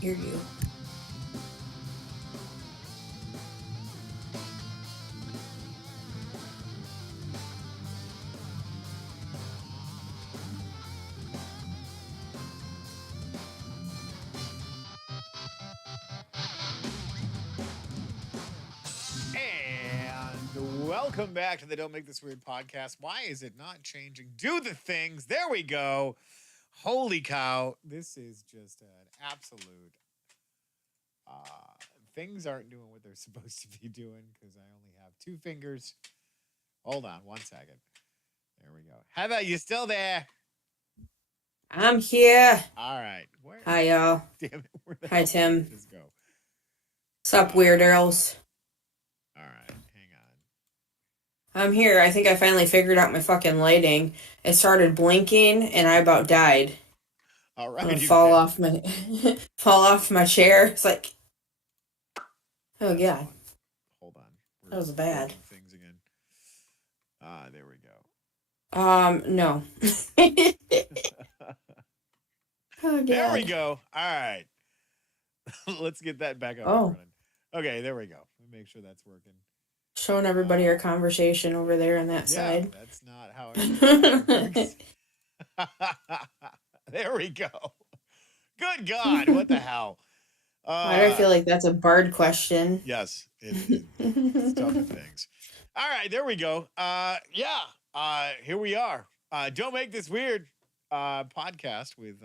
hear you. And welcome back to the Don't Make This Weird podcast. Why is it not changing? Do the things. There we go. Holy cow. This is just an absolute. Things aren't doing what they're supposed to be doing because I only have two fingers. Hold on 1 second. There we go. Heather, you still there? I'm here. All right. Hi, y'all. Damn it. Where the Hi, hell Tim. did this go? Sup, weirdos? All right. Hang I'm here. I think I finally figured out my fucking lighting. It started blinking, and I about died. on. All right. I'm gonna fall off my chair. It's like, oh god, Hold on. that was bad. Things again. There we go. No. Oh god. There we go. All right. Let's get that back up and running. Okay, there we go. Let me make sure that's working. Showing everybody our conversation over there on that side. That's not how it works. There we go. Good God, what the hell? Why do I feel like that's a Bard question? Yes, it's tough things. All right, there we go. Here we are. Don't Make This Weird podcast with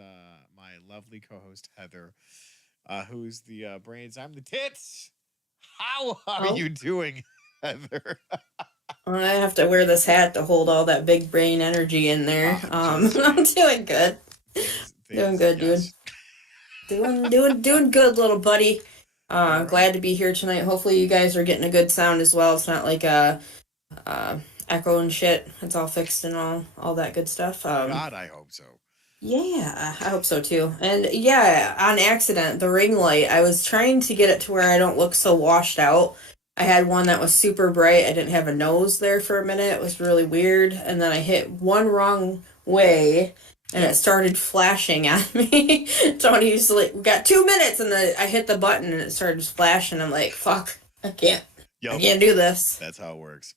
my lovely co-host Heather, who's the brains. I'm the tits. How are you doing, Heather? I have to wear this hat to hold all that big brain energy in there. I'm doing good. Doing good, yes. dude. Doing good, little buddy. Glad to be here tonight. Hopefully you guys are getting a good sound as well. It's not like a echo and shit. It's all fixed and all that good stuff. God, I hope so. Yeah, I hope so too. And yeah, on accident, the ring light, I was trying to get it to where I don't look so washed out. I had one that was super bright. I didn't have a nose there for a minute. It was really weird. And then I hit one wrong way and it started flashing at me. Tony used to we got 2 minutes and I hit the button and it started flashing. I'm like, fuck, I can't do this. That's how it works.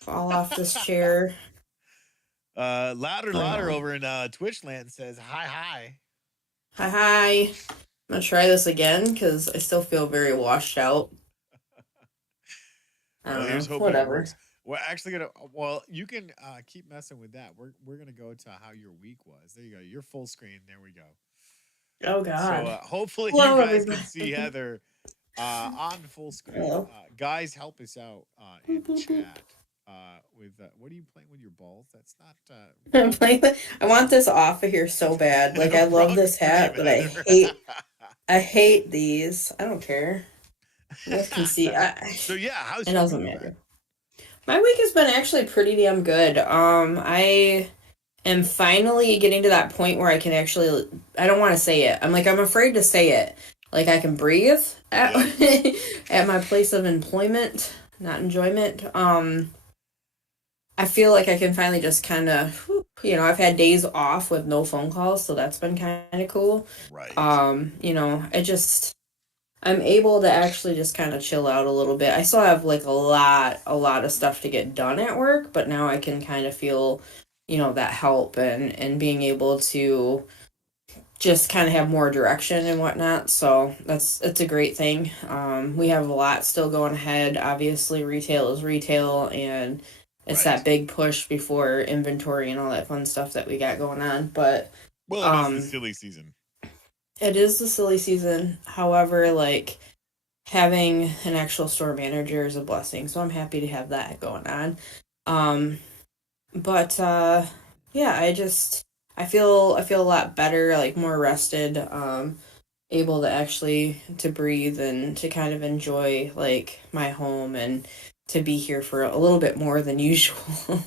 Fall off this chair. Louder over in Twitch land says hi. I'm gonna try this again because I still feel very washed out. Here's hoping whatever. It works. We're actually gonna. Well, you can keep messing with that. We're gonna go to how your week was. There you go. You're full screen. There we go. Oh god. So hopefully you guys can see Heather on full screen. Guys, help us out in the chat. With what are you playing with your balls? That's not. I'm playing I want this off of here so bad. Like I love this hat, but I hate these. I don't care. You guys can see. So yeah, how's it doesn't matter. My week has been actually pretty damn good. I am finally getting to that point where I can actually. I don't want to say it. I'm afraid to say it. Like I can breathe at at my place of employment, not enjoyment. I feel like I can finally just kind of, I've had days off with no phone calls, so that's been kind of cool. Right. I'm able to actually just kind of chill out a little bit. I still have like a lot of stuff to get done at work, but now I can kind of feel, that help and being able to just kind of have more direction and whatnot. So it's a great thing. We have a lot still going ahead. Obviously, retail is retail, and it's that big push before inventory and all that fun stuff that we got going on. But it is the silly season. It is the silly season. However, like having an actual store manager is a blessing. So I'm happy to have that going on. I feel a lot better, like more rested, able to actually to breathe and to kind of enjoy like my home and to be here for a little bit more than usual.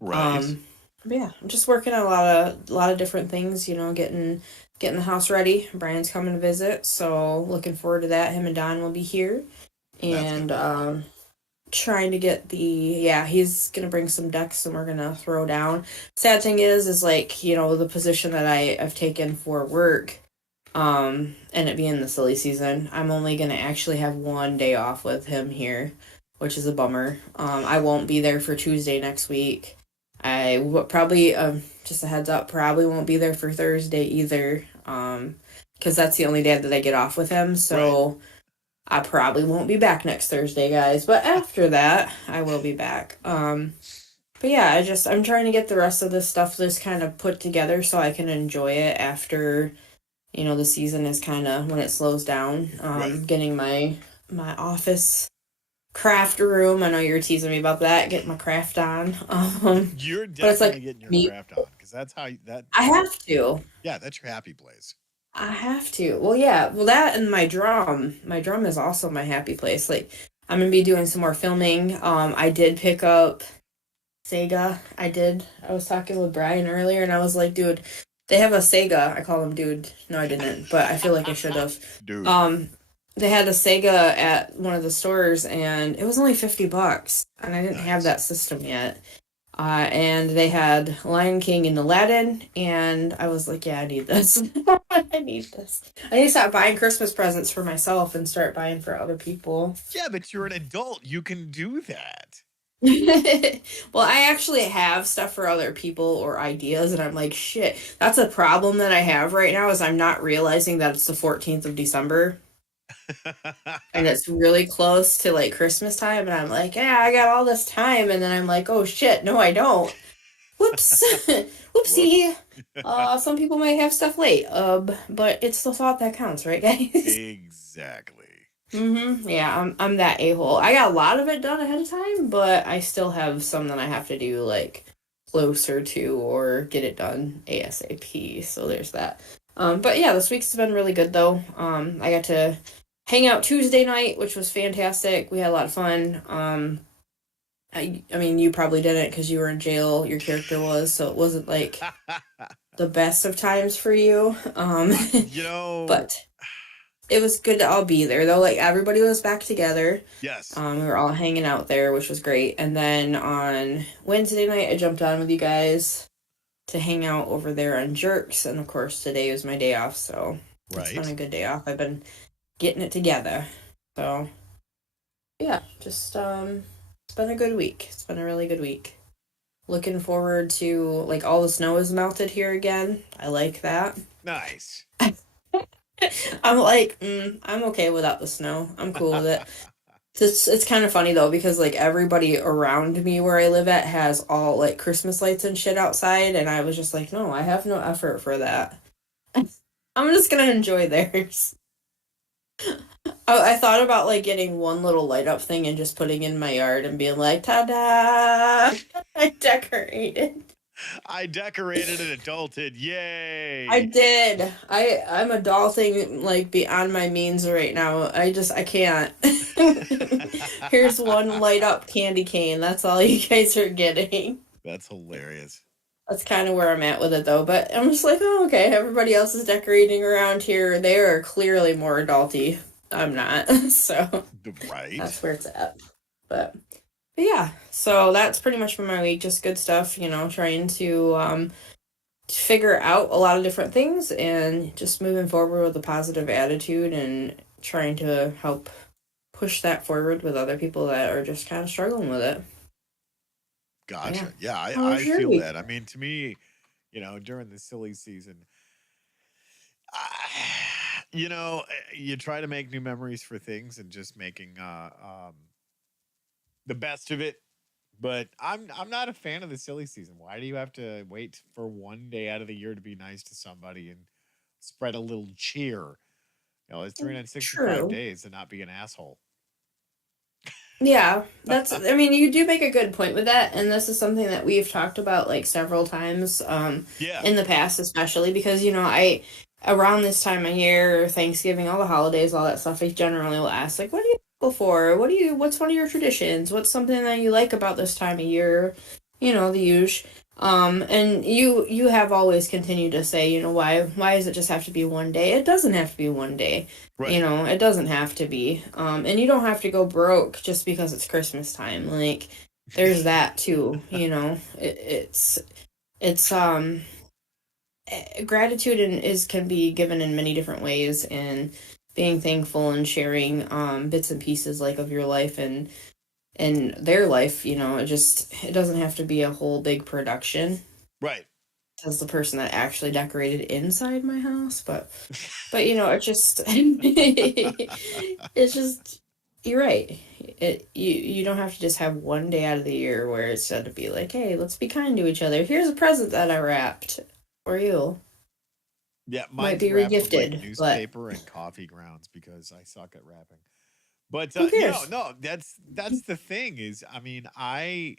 Right. I'm just working on a lot of different things, getting the house ready. Brian's coming to visit, so looking forward to that. Him and Don will be here. And trying to get he's gonna bring some decks and we're gonna throw down. Sad thing is like, the position that I've taken for work, and it being the silly season, I'm only gonna actually have one day off with him here, which is a bummer. I won't be there for Tuesday next week. Probably, just a heads up, probably won't be there for Thursday either. Because that's the only day that I get off with him. Right. So I probably won't be back next Thursday, guys. But after that, I will be back. But yeah, I'm trying to get the rest of this stuff just kind of put together so I can enjoy it after the season is kind of when it slows down. Right. Getting my office craft room. I know you were teasing me about that. Get my craft on. You're But it's definitely like getting your me. craft on because that's how that. I have to. Yeah, that's your happy place. I have to. Well, yeah. Well, that and my drum. My drum is also my happy place. Like I'm gonna be doing some more filming. I did pick up Sega. I did. I was talking with Brian earlier, and I was like, dude, they have a Sega. I call him dude. No, I didn't, but I feel like I should have. Dude. Um, they had a Sega at one of the stores, and it was only $50, and I didn't have Nice. that system yet. And they had Lion King and Aladdin, and I was like, yeah, I need this. I need this. I need to stop buying Christmas presents for myself and start buying for other people. Yeah, but you're an adult. You can do that. Well, I actually have stuff for other people or ideas, and I'm like, shit. That's a problem that I have right now is I'm not realizing that it's the 14th of December and it's really close to like Christmas time, and I'm like, yeah, I got all this time, and then I'm like, oh shit, no, I don't. Whoops, Whoops. whoopsie. Some people might have stuff late, but it's the thought that counts, right, guys? Exactly. Yeah, I'm that a-hole. I got a lot of it done ahead of time, but I still have some that I have to do like closer to or get it done ASAP. So there's that. But yeah, this week's been really good though. I got to hang out Tuesday night, which was fantastic. We had a lot of fun. I mean, you probably didn't because you were in jail. Your character was, so it wasn't like the best of times for you. you know, But it was good to all be there though. Like everybody was back together. yes. We were all hanging out there, which was great. And then on Wednesday night, I jumped on with you guys to hang out over there on Jerks. And of course, today was my day off, so it's been Right. a good day off. I've been getting it together. So yeah, just it's been a good week. It's been a really good week. Looking forward to like all the snow is melted here again. I like that. Nice. I'm like, I'm okay without the snow. I'm cool with it. It's kind of funny though because like everybody around me where I live at has all like Christmas lights and shit outside, and I was just like, no, I have no effort for that. I'm just gonna enjoy theirs. I thought about like getting one little light up thing and just putting in my yard and being like, ta-da! I decorated. I decorated and adulted. I Yay. did. I'm adulting like beyond my means right now. I can't. Here's one light up candy cane. That's all you guys are getting. That's hilarious. That's kind of where I'm at with it though. But I'm just like, oh, okay. Everybody else is decorating around here. They are clearly more adulty. I'm not. So Right. that's where it's at. But yeah. So that's pretty much for my week. Just good stuff. Trying to figure out a lot of different things and just moving forward with a positive attitude and trying to help push that forward with other people that are just kind of struggling with it. Yeah. Gotcha. Yeah, How I was your feel week? that. I mean, to me, during the silly season, you try to make new memories for things and just making the best of it. But I'm not a fan of the silly season. Why do you have to wait for one day out of the year to be nice to somebody and spread a little cheer? It's 365 True. days to not be an asshole. Yeah, I mean, you do make a good point with that, and this is something that we've talked about like several times, Yeah. in the past, especially because, around this time of year, Thanksgiving, all the holidays, all that stuff, I generally will ask, like, what do you go for? What's one of your traditions? What's something that you like about this time of year? The usual. And you have always continued to say, why does it just have to be one day? It doesn't have to be one day. Right. It doesn't have to be. And you don't have to go broke just because it's Christmas time. Like, there's that too, it's gratitude can be given in many different ways, and being thankful and sharing bits and pieces like of your life and their life, it doesn't have to be a whole big production Right. as the person that actually decorated inside my house, but it just it's just you're right. You don't have to just have one day out of the year where it's said to be like, hey, let's be kind to each other. Here's a present that I wrapped for you. Yeah, Might mine's be wrapped with like regifted, but newspaper and coffee grounds because I suck at wrapping. But who cares? no, that's the thing is, I mean, uh,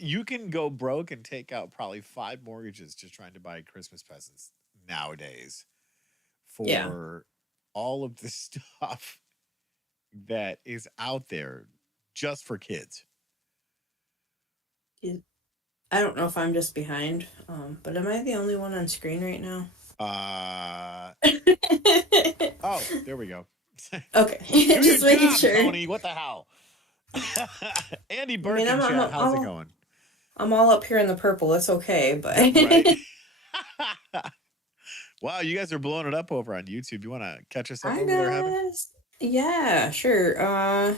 you can go broke and take out probably 5 mortgages just trying to buy Christmas presents nowadays Yeah. for all of the stuff that is out there just for kids. I don't know if I'm just behind, but am I the only one on screen right now? Uh oh, there we go. Okay, Do your just making job, sure. Tony. What the hell? Andy I mean, Burke in chat, how's it all going? I'm all up here in the purple. It's okay, but Right. Wow, you guys are blowing it up over on YouTube. You want to catch us up I over there, Heaven? guess yeah, sure.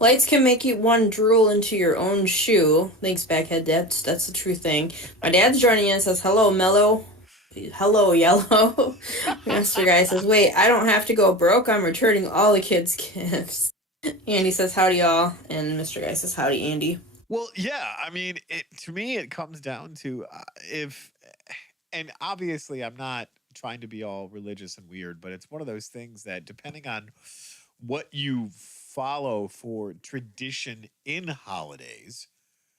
Lights can make you one drool into your own shoe. Thanks, Backhead. That's the true thing. My dad's joining in and says, "Hello, Mellow." Hello, Yellow. Master Guy says, "Wait, I don't have to go broke. I'm returning all the kids' gifts." Andy says, "Howdy, y'all," and Mr. Guy says, "Howdy, Andy." Well, yeah. I mean, to me, it comes down to if, and obviously, I'm not trying to be all religious and weird, but it's one of those things that depending on what you follow for tradition in holidays,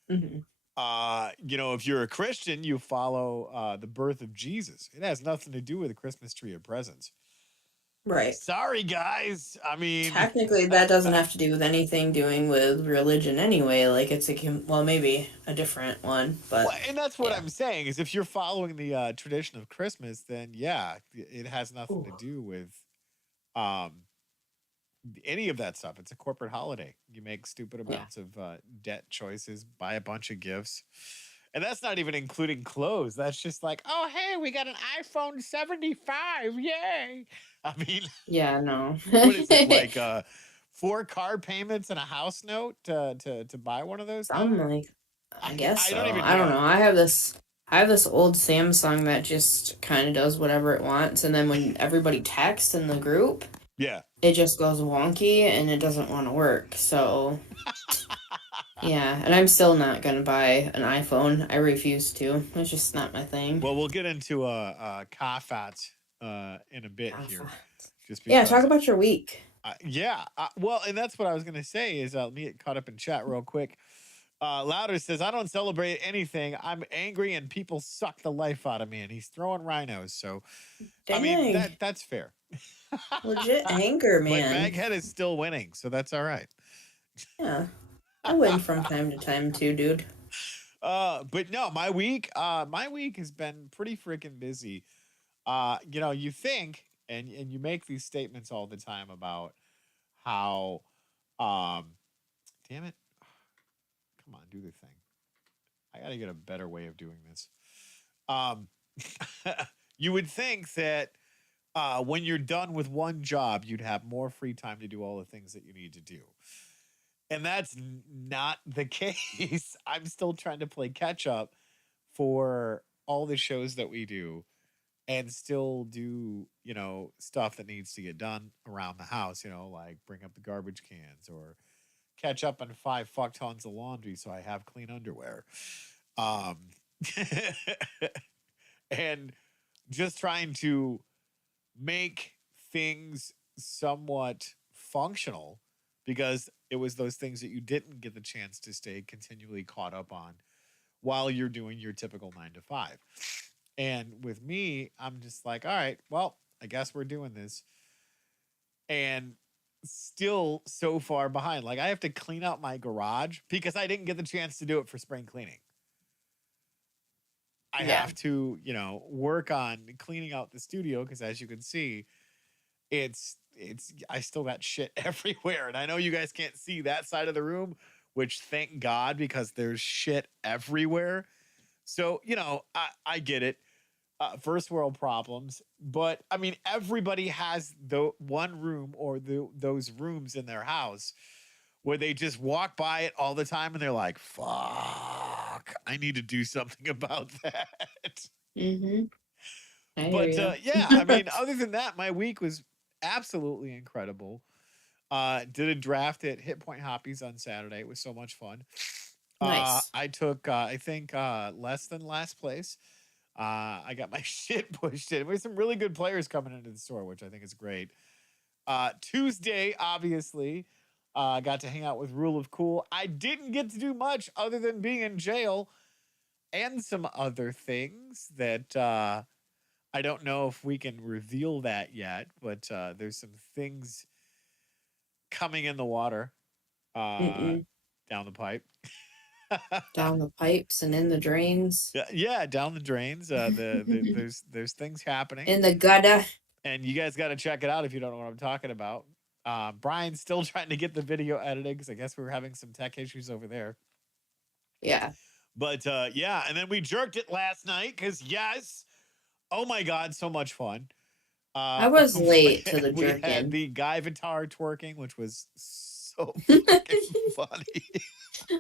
Hmm. if you're a Christian, you follow the birth of Jesus. It has nothing to do with a Christmas tree or presents. Right. Sorry, guys. I mean, Technically, that doesn't have to do with anything doing with religion anyway. Like well, maybe a different one, but well, and that's what yeah. I'm saying is if you're following the tradition of Christmas, then yeah, it has nothing Ooh, to do with um, any of that stuff. It's a corporate holiday. You make stupid yeah. amounts of debt choices, buy a bunch of gifts. And that's not even including clothes. That's just like, oh, hey, we got an iPhone 75. Yay. I mean, Yeah, no. what is it? Like 4 car payments and a house note to buy one of those I'm now? like, I guess I don't so. even I don't know. know. I have this old Samsung that just kind of does whatever it wants, and then when everybody texts in the group, Yeah. it just goes wonky and it doesn't want to work. So, yeah, and I'm still not gonna buy an iPhone. I refuse to. It's just not my thing. Well, we'll get into Kafat in a bit here, Alpha. just Yeah, talk because. about your week. Yeah. Well, and that's what I was going to say is let me get caught up in chat real quick. Louder says, I don't celebrate anything. I'm angry and people suck the life out of me. And he's throwing rhinos. So, I mean, Dang, that's fair. legit anger, But man. Baghead is still winning. So that's all right. Yeah, I win from time to time too, dude. But no, my week has been pretty freaking busy. You think and you make these statements all the time about how um damn it, come on, do the thing. I got to get a better way of doing this. Um you would think that when you're done with one job, you'd have more free time to do all the things that you need to do. And that's not the case. I'm still trying to play catch up for all the shows that we do and still do, stuff that needs to get done around the house, like bring up the garbage cans or catch up on 5 fuck tons of laundry so I have clean underwear. Um, and just trying to make things somewhat functional because it was those things that you didn't get the chance to stay continually caught up on while you're doing your typical 9 to 5. And with me, I'm just like, all right, well, I guess we're doing this. And still so far behind. Like I have to clean out my garage because I didn't get the chance to do it for spring cleaning. I Yeah, have to, work on cleaning out the studio because as you can see, it's I still got shit everywhere. And I know you guys can't see that side of the room, which thank God because there's shit everywhere. So, I get it. first world problems. But I mean, everybody has the one room or those rooms in their house where they just walk by it all the time and they're like, fuck, I need to do something about that. Mm-hmm. I hear But you. yeah, I mean, other than that, my week was absolutely incredible. Did a draft at Hit Point Hoppies on Saturday. It was so much fun. Nice. I took, I think, less than last place. I got my shit pushed in. There's some really good players coming into the store, which I think is great. Tuesday, obviously, got to hang out with Rule of Cool. I didn't get to do much other than being in jail and some other things that I don't know if we can reveal that yet, but there's some things coming in the water uh, Mm-mm. down the pipe. Down the pipes and in the drains. Yeah, down the drains. There's things happening, In the gutter. and you guys got to check it out if you don't know what I'm talking about. Brian's still trying to get the video edited because I guess we were having some tech issues over there. Yeah. But yeah, and then we jerked it last night because yes, oh my god, so much fun. I was late to the We had jerkin. the guy Vitar twerking, which was so fucking funny.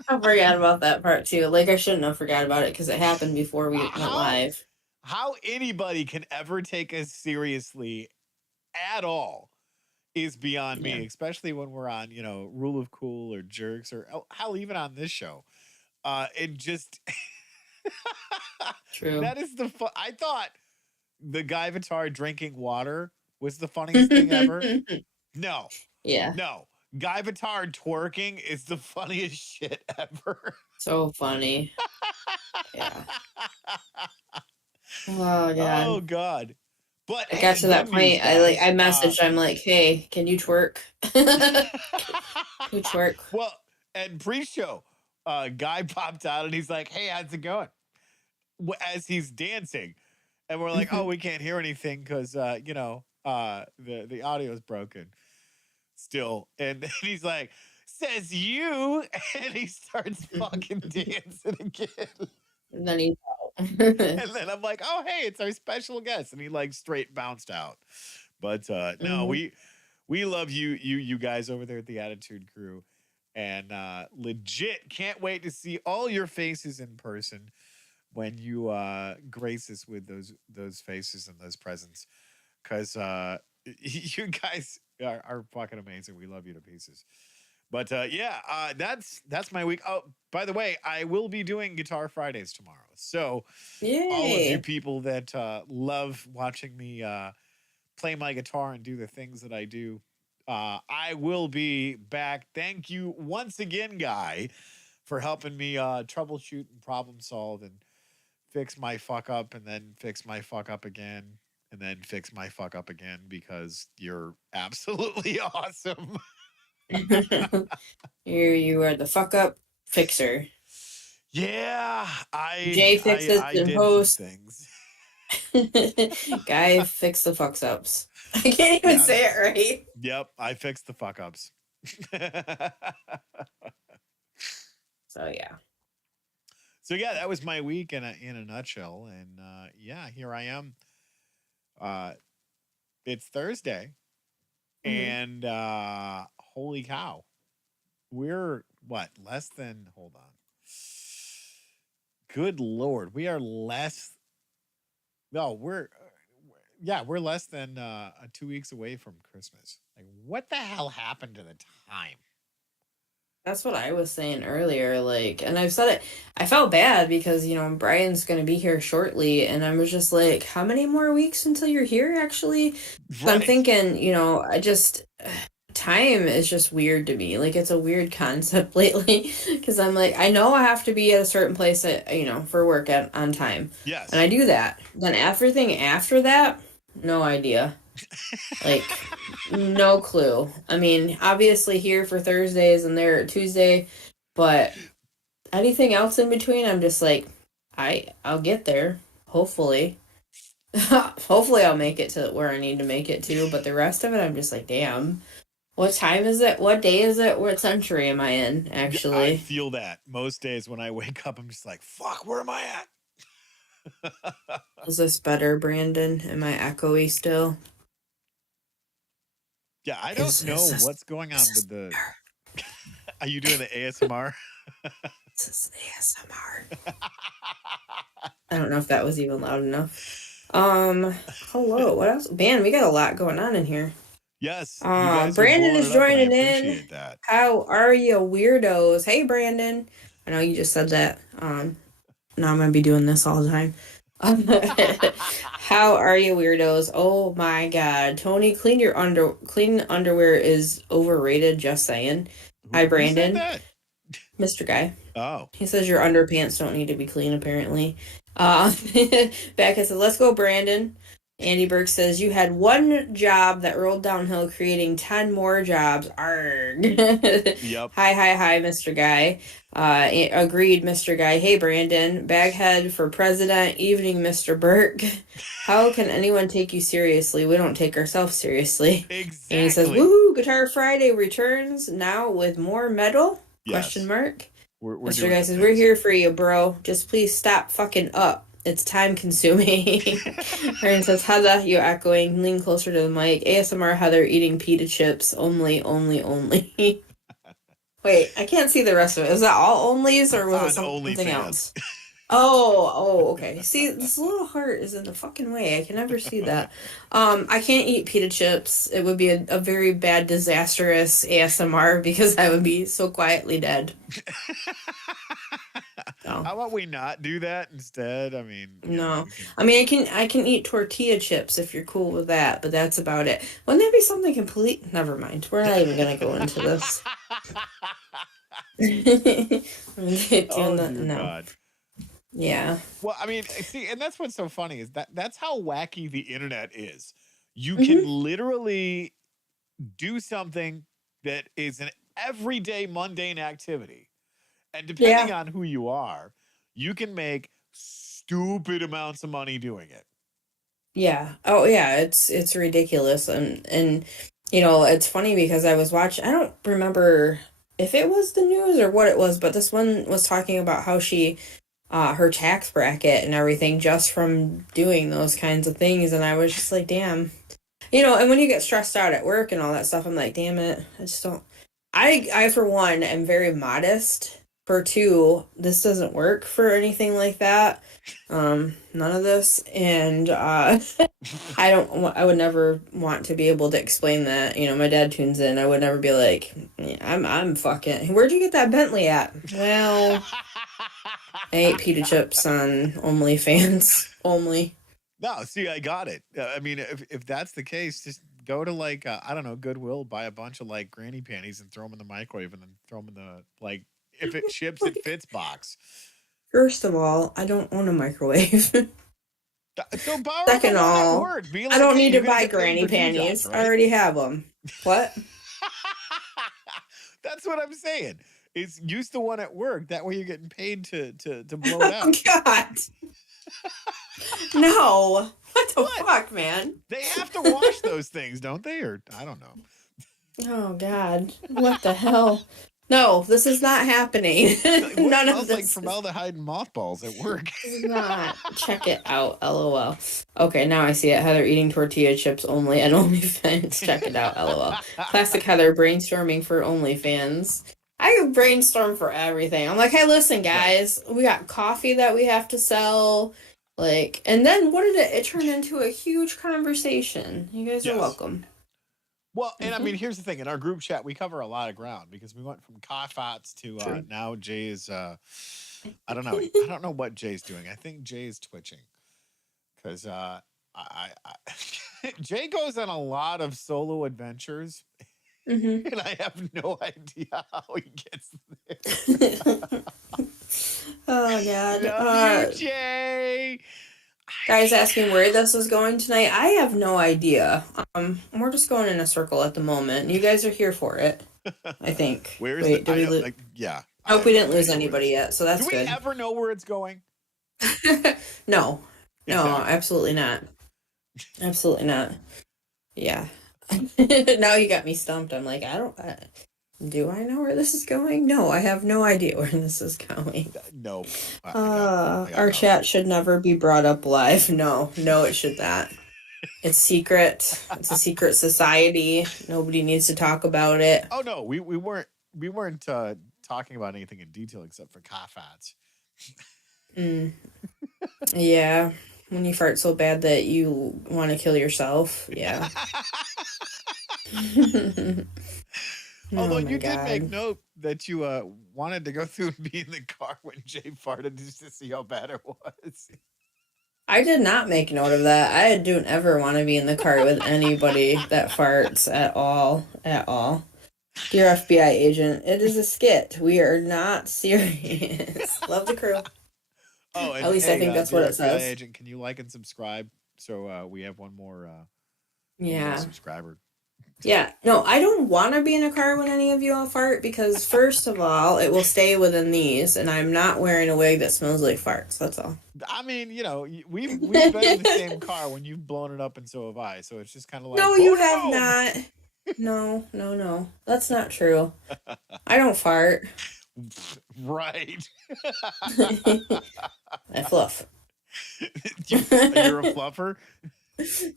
I forgot about that part too. Like I shouldn't have forgot about it because it happened before we went how live. how anybody can ever take us seriously at all is beyond Yeah. me, especially when we're on, Rule of Cool or Jerks or hell, even on this show. It just True. that is I thought the guy Vitar drinking water was the funniest thing ever. No, Yeah. no. Guy Vitar twerking is the funniest shit ever. So funny. Yeah. Oh Oh god. God. But I got hey, to that good news, point. I guys. messaged. I'm like, hey, can you twerk? Can you twerk? Well, and pre-show, guy popped out and he's like, "Hey, how's it going?" As he's dancing, and we're like, "Oh, Hmm. we can't hear anything because the audio is broken still." And then he's like, "Says you," and he starts fucking dancing again. And then he's And then I'm like, "Oh, hey, it's our special guest," and he like straight bounced out. But no, hmm we love you guys over there at the Attitude Crew, and legit can't wait to see all your faces in person when you grace us with those faces and those presents, because you guys are fucking amazing. We love you to pieces. But yeah, that's my week. Oh, by the way, I will be doing Guitar Fridays tomorrow. So all of you Yay. people that love watching me play my guitar and do the things that I do, I will be back. Thank you once again, Guy, for helping me troubleshoot and problem solve and fix my fuck up and then fix my fuck up again and then fix my fuck up again because you're absolutely awesome. You are the fuck up fixer. Yeah, Jay fixes I and did some post. things. Guy fix the fucks ups. I can't even say Yes. it right. Yep, I fixed the fuck ups. So yeah. So yeah, that was my week in a nutshell, and yeah, here I am. Uh, it's Thursday, Hmm. and holy cow, we're what less than? Hold on. Good lord, we are less. No, yeah, we're less than 2 weeks away from Christmas. Like, what the hell happened to the time? That's what I was saying earlier. Like, and I've said it, I felt bad because, Brian's going to be here shortly. And I was just like, how many more weeks until you're here, actually? I'm Right. thinking, I just, time is just weird to me. Like, it's a weird concept lately because I'm like, I know I have to be at a certain place at, for work on time. And I Yes. do that. Then everything after that, no idea. Like, no clue. I mean, obviously here for Thursdays and there Tuesday, but anything else in between, I'm just like, I'll get there. Hopefully. Hopefully I'll make it to where I need to make it to, but the rest of it I'm just like, damn. What time is it? What day is it? What century am I in, I actually? feel that most days when I wake up, I'm just like, fuck, where am I at? Is this better, Brandon? Am I echoey still? Yeah, I don't Is know this what's going is on this with the. better? Are you doing the ASMR? This is ASMR. I don't know if that was even loud enough. Hello. What else? Man, we got a lot going on in here. Yes, you guys are Brandon blowing is it up, and I joining in. appreciate that. How are you, weirdos? Hey, Brandon. I know you just said that. Now I'm gonna be doing this all the time. How are you, weirdos? Oh my God, Tony, clean underwear is overrated. Just saying. Hi, Who said Brandon, that? Mr. Guy. Oh, He says your underpants don't need to be clean, apparently. Becca says, let's go, Brandon. Andy Burke says, you had one job that rolled downhill, creating 10 more jobs. Arg. yep. Hi, Mr. Guy. Agreed, Mr. Guy. Hey, Brandon. Baghead for president. Evening, Mr. Burke. How can anyone take you seriously? We don't take ourselves seriously. And he says, Exactly. woohoo, Guitar Friday returns now with more metal? Question Yes, mark. we're Mr. doing Guy the says, we're things here here. for you, bro. Just please stop fucking up. It's time consuming. Ryan says, Heather, you echoing. Lean closer to the mic. ASMR Heather eating pita chips. Only. Wait, I can't see the rest of it. Is that all onlys or was it On something OnlyFans. else? Okay. See, this little heart is in the fucking way. I can never see that. I can't eat pita chips. It would be a very bad, disastrous ASMR because I would be so quietly dead. So. How about we not do that instead? I mean, No. we can. I mean I can eat tortilla chips if you're cool with that, but that's about it. Wouldn't that be something complete? Never mind. We're not even gonna go into this. Doing Oh the dear no. God. Yeah. Well, I mean, see, and that's what's so funny is that's how wacky the internet is. You can Hmm. literally do something that is an everyday mundane activity, and depending Yeah. on who you are, you can make stupid amounts of money doing it. Yeah. Oh yeah, it's ridiculous and you know, it's funny because I was watching I don't remember if it was the news or what it was, but this one was talking about how she her tax bracket and everything just from doing those kinds of things and I was just like, damn. You know, and when you get stressed out at work and all that stuff, I'm like, damn it, I just don't. I for one am very modest. For two, this doesn't work for anything like that. None of this, and I don't. I would never want to be able to explain that. You know, my dad tunes in. I would never be like, "Yeah, I'm fucking. Where'd you get that Bentley at? Well, I ate pita chips on OnlyFans only. No, see, I got it. I mean, if that's the case, just go to like I don't know, Goodwill, buy a bunch of like granny panties and throw them in the microwave, and then throw them in the like if it ships, it fits box. First of all, I don't own a microwave. So borrow the Second of one at all, work. Be I like, don't hey, need you're to gonna buy get paid granny for two jobs, panties. I right? already have them. What? That's what I'm saying. Is use the one at work. That way you're getting paid to blow it Oh out. God, no! What the What? fuck, man? They have to wash those things, don't they? Or I don't know. Oh God, what the hell? No, this is not happening. What None of smells like this is. formaldehyde and mothballs at work? This is not. Check it out. LOL. Okay, now I see it. Heather eating tortilla chips only at OnlyFans. Check it out. LOL. Classic Heather brainstorming for OnlyFans. I brainstorm for everything. I'm like, hey, listen, Right. guys, we got coffee that we have to sell. Like, and then what did it turned into a huge conversation. You guys are Yes. welcome. Well, and I Hmm. mean, here's the thing: in our group chat, we cover a lot of ground because we went from Kafats to True. now Jay's. I don't know. I don't know what Jay's doing. I think Jay's twitching because Jay goes on a lot of solo adventures, Hmm. and I have no idea how he gets there. Oh God. Love you, Jay. Guys asking where this is going tonight. I have no idea. We're just going in a circle at the moment. You guys are here for it, I think. Where's the? Wait, did I we know. lose? Like, yeah, I Nope, have we no didn't lose idea where anybody this. yet, so Do that's we good. ever know where it's going? No, no, Exactly. absolutely not. Absolutely not. Yeah. Now you got me stumped. I'm like, I don't. Do I know where this is going? No, I have no idea where this is going. Nope. I got Our nothing. chat should never be brought up live. No, no, it should not. It's secret. It's a secret society. Nobody needs to talk about it. Oh no, we weren't talking about anything in detail except for car fats. Mm, yeah. When you fart so bad that you want to kill yourself. Yeah. Although Oh my you did make God. note that you wanted to go through and be in the car when Jay farted just to see how bad it was. I did not make note of that. I don't ever want to be in the car with anybody that farts at all. At all. Dear FBI agent, it is a skit. We are not serious. Love the crew. Oh, At and least I hey, think that's what dear it FBI says. agent, can you like and subscribe so we have one more Yeah. subscriber? Yeah. No, I don't want to be in a car when any of you all fart because, first of all, it will stay within these, and I'm not wearing a wig that smells like farts. That's all. I mean, we've been in the same car when you've blown it up, and so have I. So it's just kind of like No, you boom, have boom. not. No, no, no. That's not true. I don't fart. Right. I fluff. You're a fluffer.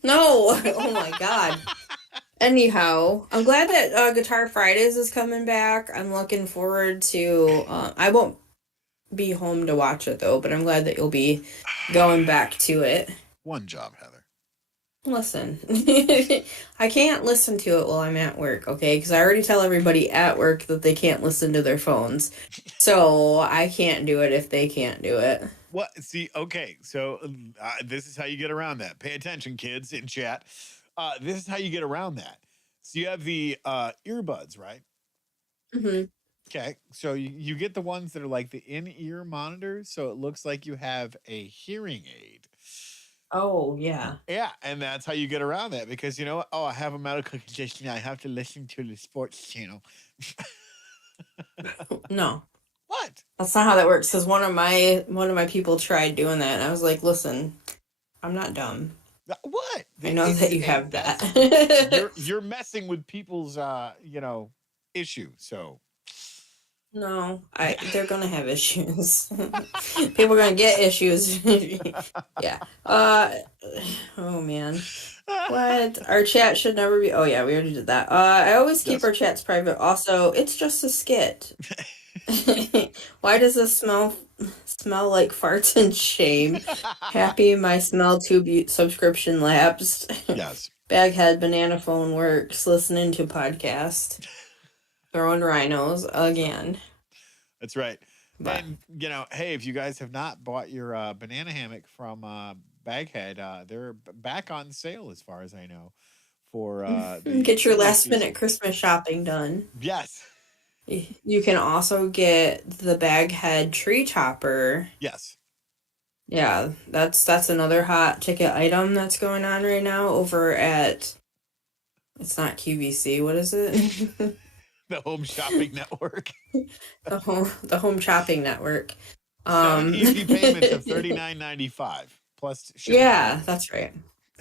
No. Oh my God. Anyhow, I'm glad that Guitar Fridays is coming back. I'm looking forward to. I won't be home to watch it though, but I'm glad that you'll be going back to it. One job, Heather. Listen, I can't listen to it while I'm at work, okay? Because I already tell everybody at work that they can't listen to their phones. So I can't do it if they can't do it. What? See, okay. So this is how you get around that. Pay attention, kids in chat. This is how you get around that. So you have the earbuds, right? Hmm. Okay. So you get the ones that are like the in-ear monitors, so it looks like you have a hearing aid. Oh, yeah. Yeah, and that's how you get around that because you know what? Oh, I have a medical condition. I have to listen to the sports channel. No, What? that's not how that works. Because one of my people tried doing that, and I was like, listen, I'm not dumb. What? I know that you have That's that. you're messing with people's issue. So No, they're gonna have issues. People are gonna get issues. Yeah. Oh man. What? Our chat should never be. Oh yeah, we already did that. I always keep yes. our chats private. Also, it's just a skit. Why does this smell like farts and shame? Happy my smell tube subscription lapsed. yes. Baghead banana phone works. Listening to podcast. Throwing rhinos again. That's right. But And hey, if you guys have not bought your banana hammock from Baghead, they're back on sale as far as I know for the get your chilly last minute season. Christmas shopping done. Yes. You can also get the Baghead tree topper. Yes. Yeah, that's another hot ticket item that's going on right now over at it's not QVC, what is it? The Home Shopping Network. the home shopping network. 7 Um easy payments of $39.95 plus shipping and yeah, handling. that's right.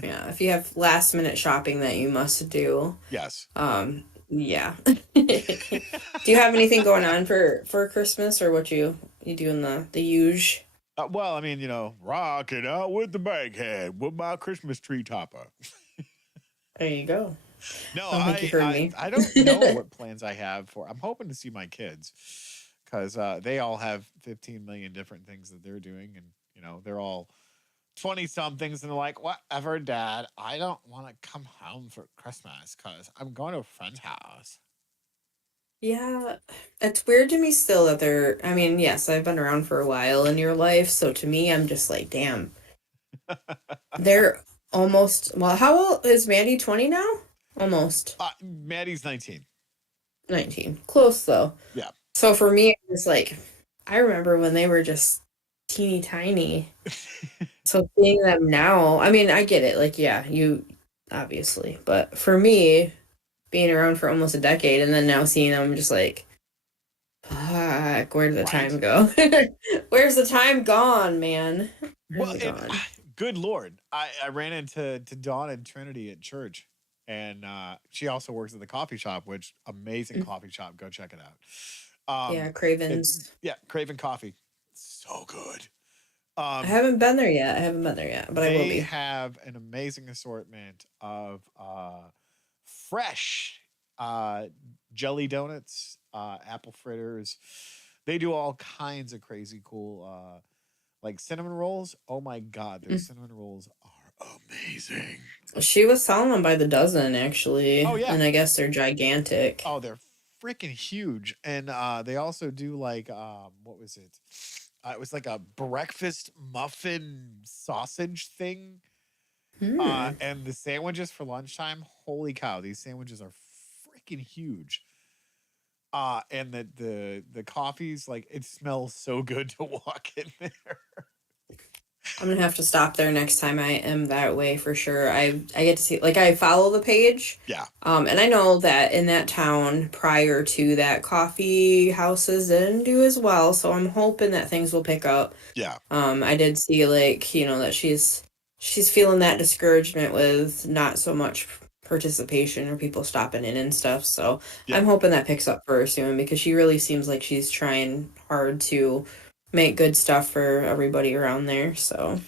Yeah, if you have last minute shopping that you must do. Yes. Yeah. Do you have anything going on for Christmas or what you do in the huge? Well, I mean, rock it out with the Baghead with my Christmas tree topper. There you go. No, I don't think you heard me. I don't know what plans I have for. I'm hoping to see my kids because they all have 15 million different things that they're doing, and they're all 20 somethings, and they're like, "Whatever, Dad. I don't want to come home for Christmas because I'm going to a friend's house." Yeah, it's weird to me still that I mean, yes, I've been around for a while in your life, so to me, I'm just like, damn, they're almost, well, how old is Mandy? 20 now? Almost Maddie's 19. 19. Close though. Yeah. So for me, it's like, I remember when they were just teeny tiny. So seeing them now, I mean, I get it. Like, yeah, you obviously, but for me, being around for almost a decade and then now seeing them, I'm just like, fuck, where did the Right. time go? Where's the time gone, man? Where's Well, it and gone? good Lord, I ran into Dawn and Trinity at church, and she also works at the coffee shop, which amazing coffee shop. Go check it out. Yeah, It's Cravens. yeah, Craven Coffee, so good. I Um, haven't been there yet. I haven't been there yet, but I will they be. have an amazing assortment of fresh uh, jelly donuts, apple fritters. They do all kinds of crazy cool, like cinnamon rolls. Oh my god, their Mm. cinnamon rolls are amazing. She was selling them by the dozen, actually, Oh yeah, and I guess they're gigantic. oh they're freaking huge, and they also do like what was it? It was like a breakfast muffin sausage thing. Hmm. And the sandwiches for lunchtime, holy cow, these sandwiches are freaking huge. And the coffees, like it smells so good to walk in there. I'm gonna have to stop there next time I am that way for sure. I get to see, like, I follow the page, Yeah, and I know that in that town prior to that, coffee houses didn't do as well. So I'm hoping that things will pick up. yeah, I did see, like, that she's feeling that discouragement with not so much participation or people stopping in and stuff. So yeah. I'm hoping that picks up for her soon because she really seems like she's trying hard to make good stuff for everybody around there. So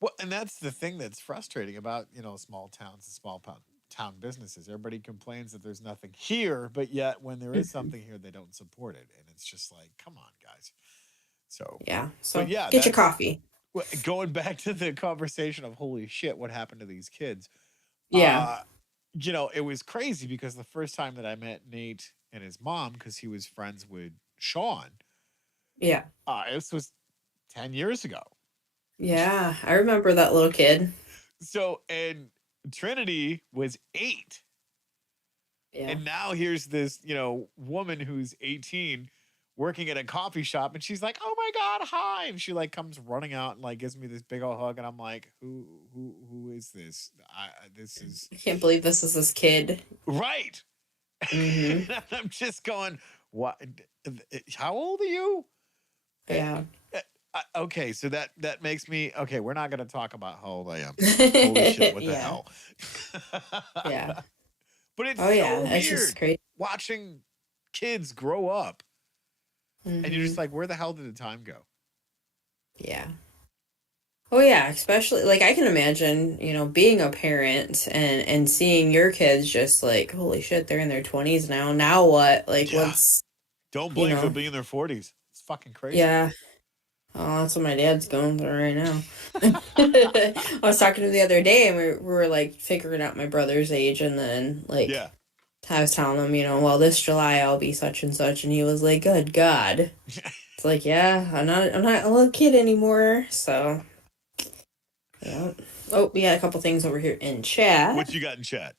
Well, and that's the thing that's frustrating about small towns and town businesses. Everybody complains that there's nothing here, but yet when there is mhm. something here, they don't support it, and it's just like, come on, guys. So, Yeah. but So yeah, get your that's coffee. going back to the conversation of holy shit, what happened to these kids? Yeah. Uh, it was crazy because the first time that I met Nate and his mom, because he was friends with Sean, Yeah. this was 10 years ago. Yeah. I remember that little kid. So, and Trinity was 8. Yeah. And now here's this, woman who's 18 working at a coffee shop, and she's like, "Oh my god, hi!" And she like comes running out and like gives me this big old hug, and I'm like, "Who is this? This is I can't believe this is this kid. right." Mm-hmm. And I'm just going, "What? How old are you?" Eh, Yeah. Okay, so that makes me okay. We're not going to talk about how old I am because holy shit, what the Yeah. hell? Yeah. But it's Oh yeah. so It's just weird crazy. watching kids grow up, and you're just Mm-hmm. like, where the hell did the time go? Yeah. Oh yeah, especially like I can imagine, being a parent and seeing your kids just like, holy shit, they're in their 20s now. Now what? Like Yeah, what's, don't you blame them for know, being in their 40s. It's fucking crazy. yeah. Oh, that's what my dad's going through right now. I was talking to him the other day and we were like figuring out my brother's age and then like Yeah. I was telling him, well, this July I'll be such and such and he was like, good God. It's like, yeah, I'm not a little kid anymore. So yeah. Oh, we got a couple things over here in What chat. you got in chat?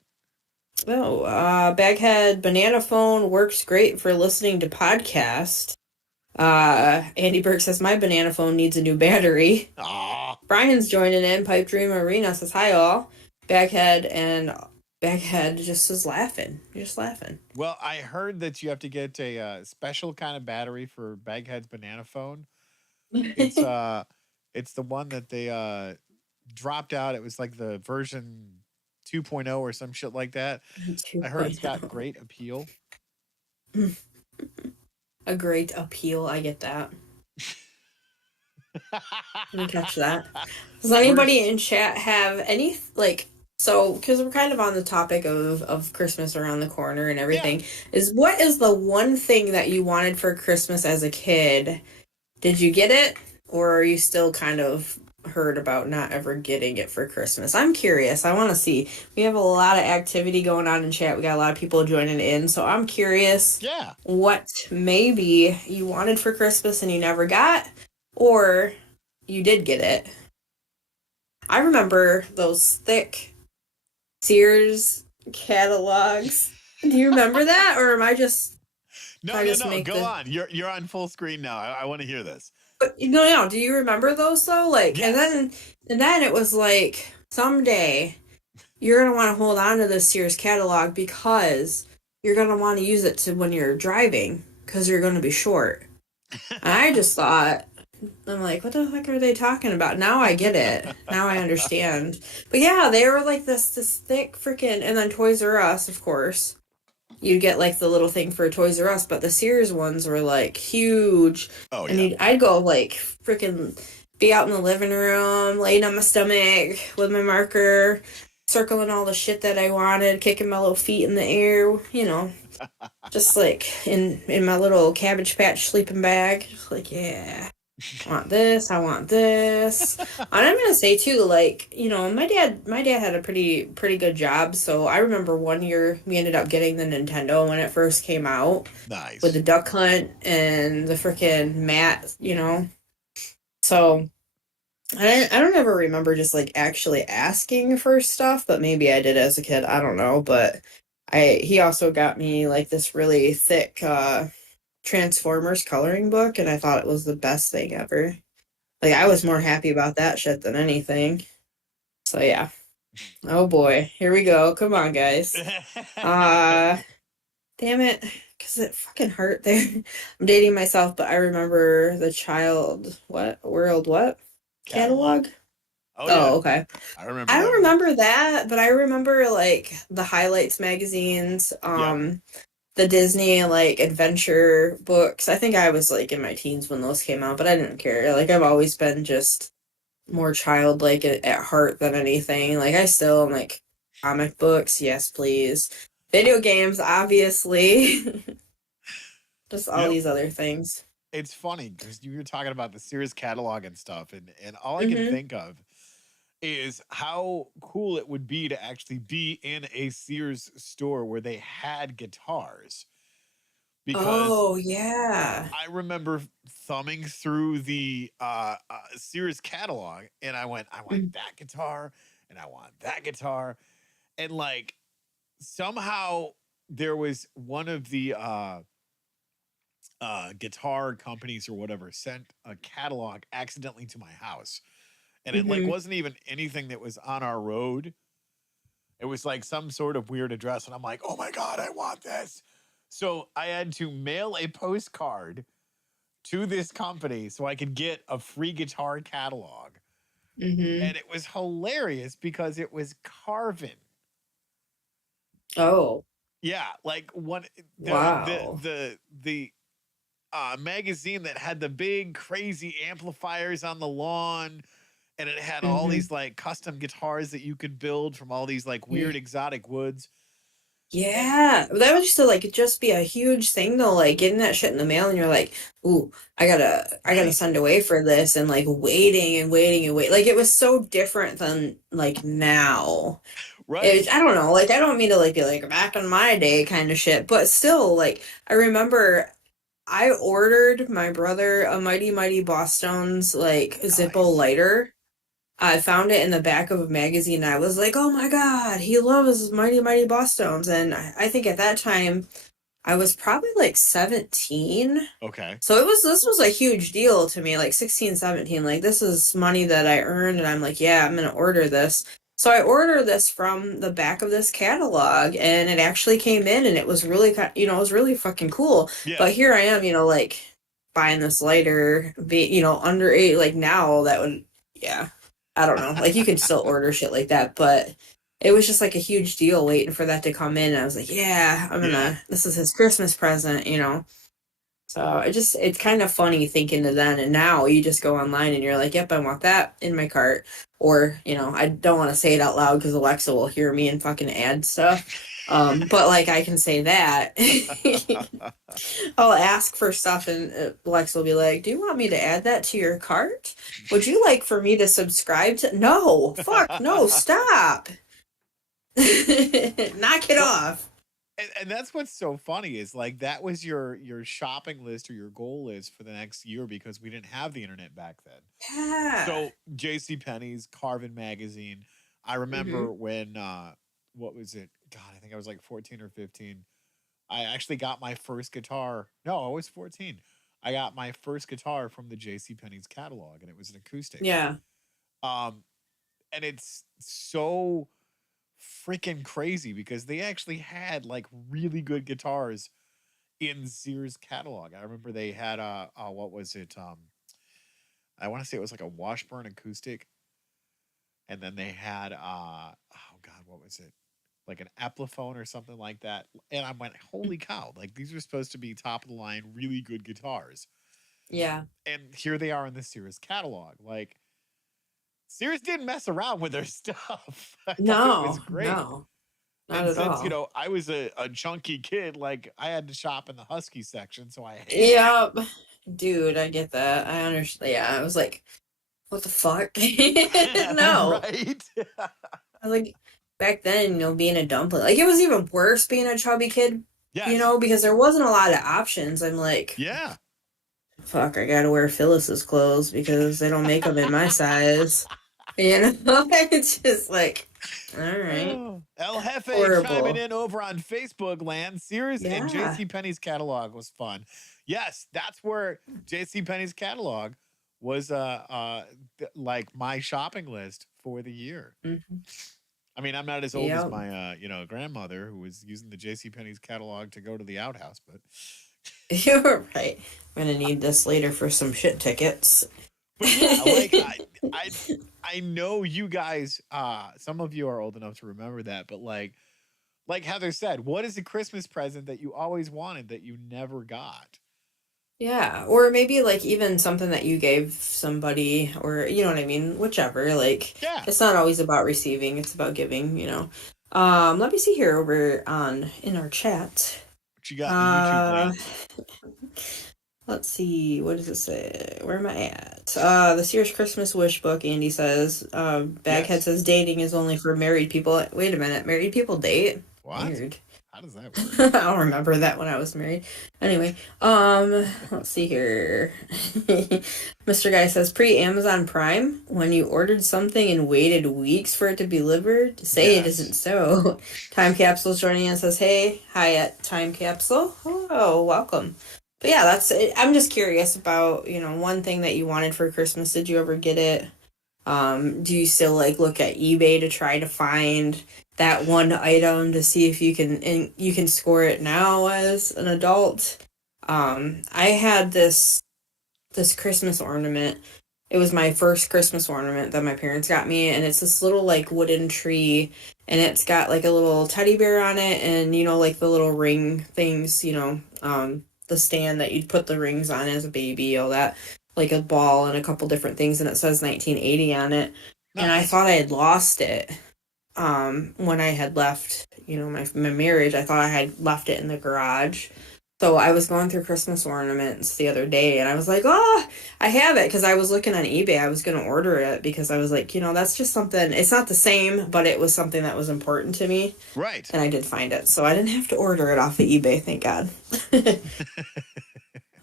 Oh, Baghead Banana Phone works great for listening to podcast. Andy Burke says my banana phone needs a new battery. Ah, Brian's joining in. Pipe Dream Arena says hi all. Baghead just is laughing. You're just laughing. well, I heard that you have to get a special kind of battery for Baghead's banana phone. It's it's the one that they dropped out. It was like the version 2.0 or some shit like that. I heard it's got 2.0. great appeal. A great appeal. I get that. Didn't catch that. Does Where's anybody in chat have any like so because we're kind of on the topic of Christmas around the corner and yeah, everything, is what is the one thing that you wanted for Christmas as a kid? Did you get it? Or are you still kind of heard about not ever getting it for Christmas? I'm curious. I want to see. We have a lot of activity going on in chat. We got a lot of people joining in. So I'm curious yeah. what maybe you wanted for Christmas and you never got, or you did get it. I remember those thick Sears catalogs. Do you remember that? Or am I just, did No, I no, just no. make Go the on. You're on full screen now. I want to hear this. But no, do you remember those though? Like, Yes. and then it was like someday you're gonna want to hold on to this Sears catalog because you're gonna want to use it to when you're driving because you're gonna be short. And I just thought, I'm like, what the heck are they talking about? Now I get it. Now I understand. But yeah, they were like this thick freaking, and then Toys R Us, of course. You'd get like the little thing for Toys R Us, but the Sears ones were like huge. Oh And yeah. I'd go like freaking be out in the living room, laying on my stomach with my marker, circling all the shit that I wanted, kicking my little feet in the air, just like in my little Cabbage Patch sleeping bag. Just like, yeah. I want this, I want this. And I'm gonna say too, like, my dad had a pretty good job. So I remember one year we ended up getting the Nintendo when it first came out with Nice. the Duck Hunt and the freaking mat. So I don't ever remember just like actually asking for stuff, but maybe I did as a kid. I don't know. But he also got me like this really thick Transformers coloring book, and I thought it was the best thing ever. Like I Let me was tell more you. happy about that shit than anything. So yeah. Oh boy. Here we go. Come on, guys. Uh damn it. Cause it fucking hurt there. I'm dating myself, but I remember the child what? Catalog. Catalog? Oh yeah, Oh, okay. I remember I don't that one. remember that, but I remember like the highlights magazines, Yep. the Disney like adventure books. I think I was like in my teens when those came out, but I didn't care. Like I've always been just more childlike at heart than anything. Like I still am like comic books, yes, please. Video games, obviously. Just all Yep. these other things. It's funny because you were talking about the Sears catalog and stuff, and all I can Mm-hmm. think of is how cool it would be to actually be in a Sears store where they had guitars. Because Oh yeah. I remember thumbing through the Sears catalog, and I want Mm-hmm. that guitar, and I want that guitar, and like somehow there was one of the guitar companies or whatever sent a catalog accidentally to my house, and it like Mm-hmm. wasn't even anything that was on our road. It was like some sort of weird address, and I'm like, oh my god, I want this. So I had to mail a postcard to this company so I could get a free guitar catalog. Mm-hmm. And it was hilarious because it was Carvin. Oh, Yeah, like one wow. the magazine that had the big crazy amplifiers on the lawn, and it had all Mm-hmm. these like custom guitars that you could build from all these like weird exotic woods. And Yeah, that used to like just be a huge thing though, like getting that shit in the mail and you're like, ooh, I gotta right, send away for this and like waiting and waiting and wait. Like it was so different than like now. right. I don't know, like I don't mean to like be like back in my day kind of shit, but still like I remember I ordered my brother a Mighty Mighty Bosstones like Zippo Nice. lighter. I found it in the back of a magazine. And I was like, "Oh my God, he loves Mighty Mighty Bosstones." And I think at that time I was probably like 17. Okay. So this was a huge deal to me, like 16, 17. Like this is money that I earned and I'm like, yeah, I'm gonna order this. So I ordered this from the back of this catalog and it actually came in and it was really it was really fucking cool. Yeah. But here I am, like buying this lighter, under eight, like now that would, yeah, I don't know. Like you can still order shit like that, but it was just like a huge deal waiting for that to come in. And I was like, yeah, Yeah. this is his Christmas present. So it's kind of funny thinking to then and now you just go online and you're like, yep, I want that in my cart. Or, I don't want to say it out loud because Alexa will hear me and fucking add stuff. But like I can say that. I'll ask for stuff and Alexa will be like, do you want me to add that to your cart? Would you like for me to subscribe to? No, fuck, no, stop. Knock it Well, off. and that's what's so funny is like that was your shopping list or your goal list for the next year because we didn't have the internet back then. Yeah. So J.C. Penney's Carvin magazine. I Mm-hmm. remember when what was it? God, I think I was like 14 or 15. I actually got my first guitar. No, I was 14. I got my first guitar from the J.C. Penney's catalog, and it was an acoustic. Yeah. Um, and it's so freaking crazy because they actually had like really good guitars in Sears catalog. I remember they had what was it? I want to say it was like a Washburn acoustic, and then they had oh god, what was it? Like an Epiphone or something like that. And I went, holy cow! Like these are supposed to be top of the line, really good guitars, Yeah. and here they are in the Sears catalog. Like Sears didn't mess around with their stuff. I thought it was No, great. no, not And at since, all. I was a chunky kid, like I had to shop in the Husky section, so I hated it. Yep. Dude, I get that. I understand. Yeah, I was like, what the fuck? No. Right? I was like, back then, being a dumpling, like, it was even worse being a chubby kid, Yes. because there wasn't a lot of options. I'm like, Yeah. fuck, I gotta wear Phyllis's clothes because they don't make them in my size. It's just like, all right, Oh. El Jefe chiming horrible. in over on Facebook land. Sears and Yeah. JCPenney's catalog was fun. Yes, that's where JCPenney's catalog was like my shopping list for the year. Hmm. I mean, I'm not as old as Yep. my grandmother who was using the JCPenney's catalog to go to the outhouse, but You're right. I'm gonna need this later for some shit tickets. but yeah, like I I know you guys some of you are old enough to remember that, but like Heather said, what is a Christmas present that you always wanted that you never got? Yeah, or maybe like even something that you gave somebody, or you know what I mean, whichever. Like, Yeah. it's not always about receiving, it's about giving. Let me see here over on in our chat. What you got in the YouTube Uh land? let's see, what does it say? Where am I at? The Sears Christmas Wish book, Andy says. Baghead Yes. says dating is only for married people. Wait a minute, married people date? What? Weird. How does that work? I don't remember that when I was married. Anyway, let's see here. Mr. Guy says pre-Amazon Prime, when you ordered something and waited weeks for it to be delivered, say it isn't Yes. so. Time Capsule's joining us, says, hey, hi at Time Capsule. Hello, welcome. But yeah, that's it. I'm just curious about, one thing that you wanted for Christmas. Did you ever get it? Do you still like look at eBay to try to find that one item to see if you can score it now as an adult? I had this Christmas ornament. It was my first Christmas ornament that my parents got me, and it's this little like wooden tree, and it's got like a little teddy bear on it, and like the little ring things, the stand that you'd put the rings on as a baby, all that, like a ball and a couple different things, and it says 1980 on it. And I Nice. thought I had lost it when I had left, my marriage. I thought I had left it in the garage. So I was going through Christmas ornaments the other day, and I was like, oh, I have it, because I was looking on eBay. I was going to order it because I was like, that's just something. It's not the same, but it was something that was important to me, Right. and I did find it. So I didn't have to order it off of eBay, thank God.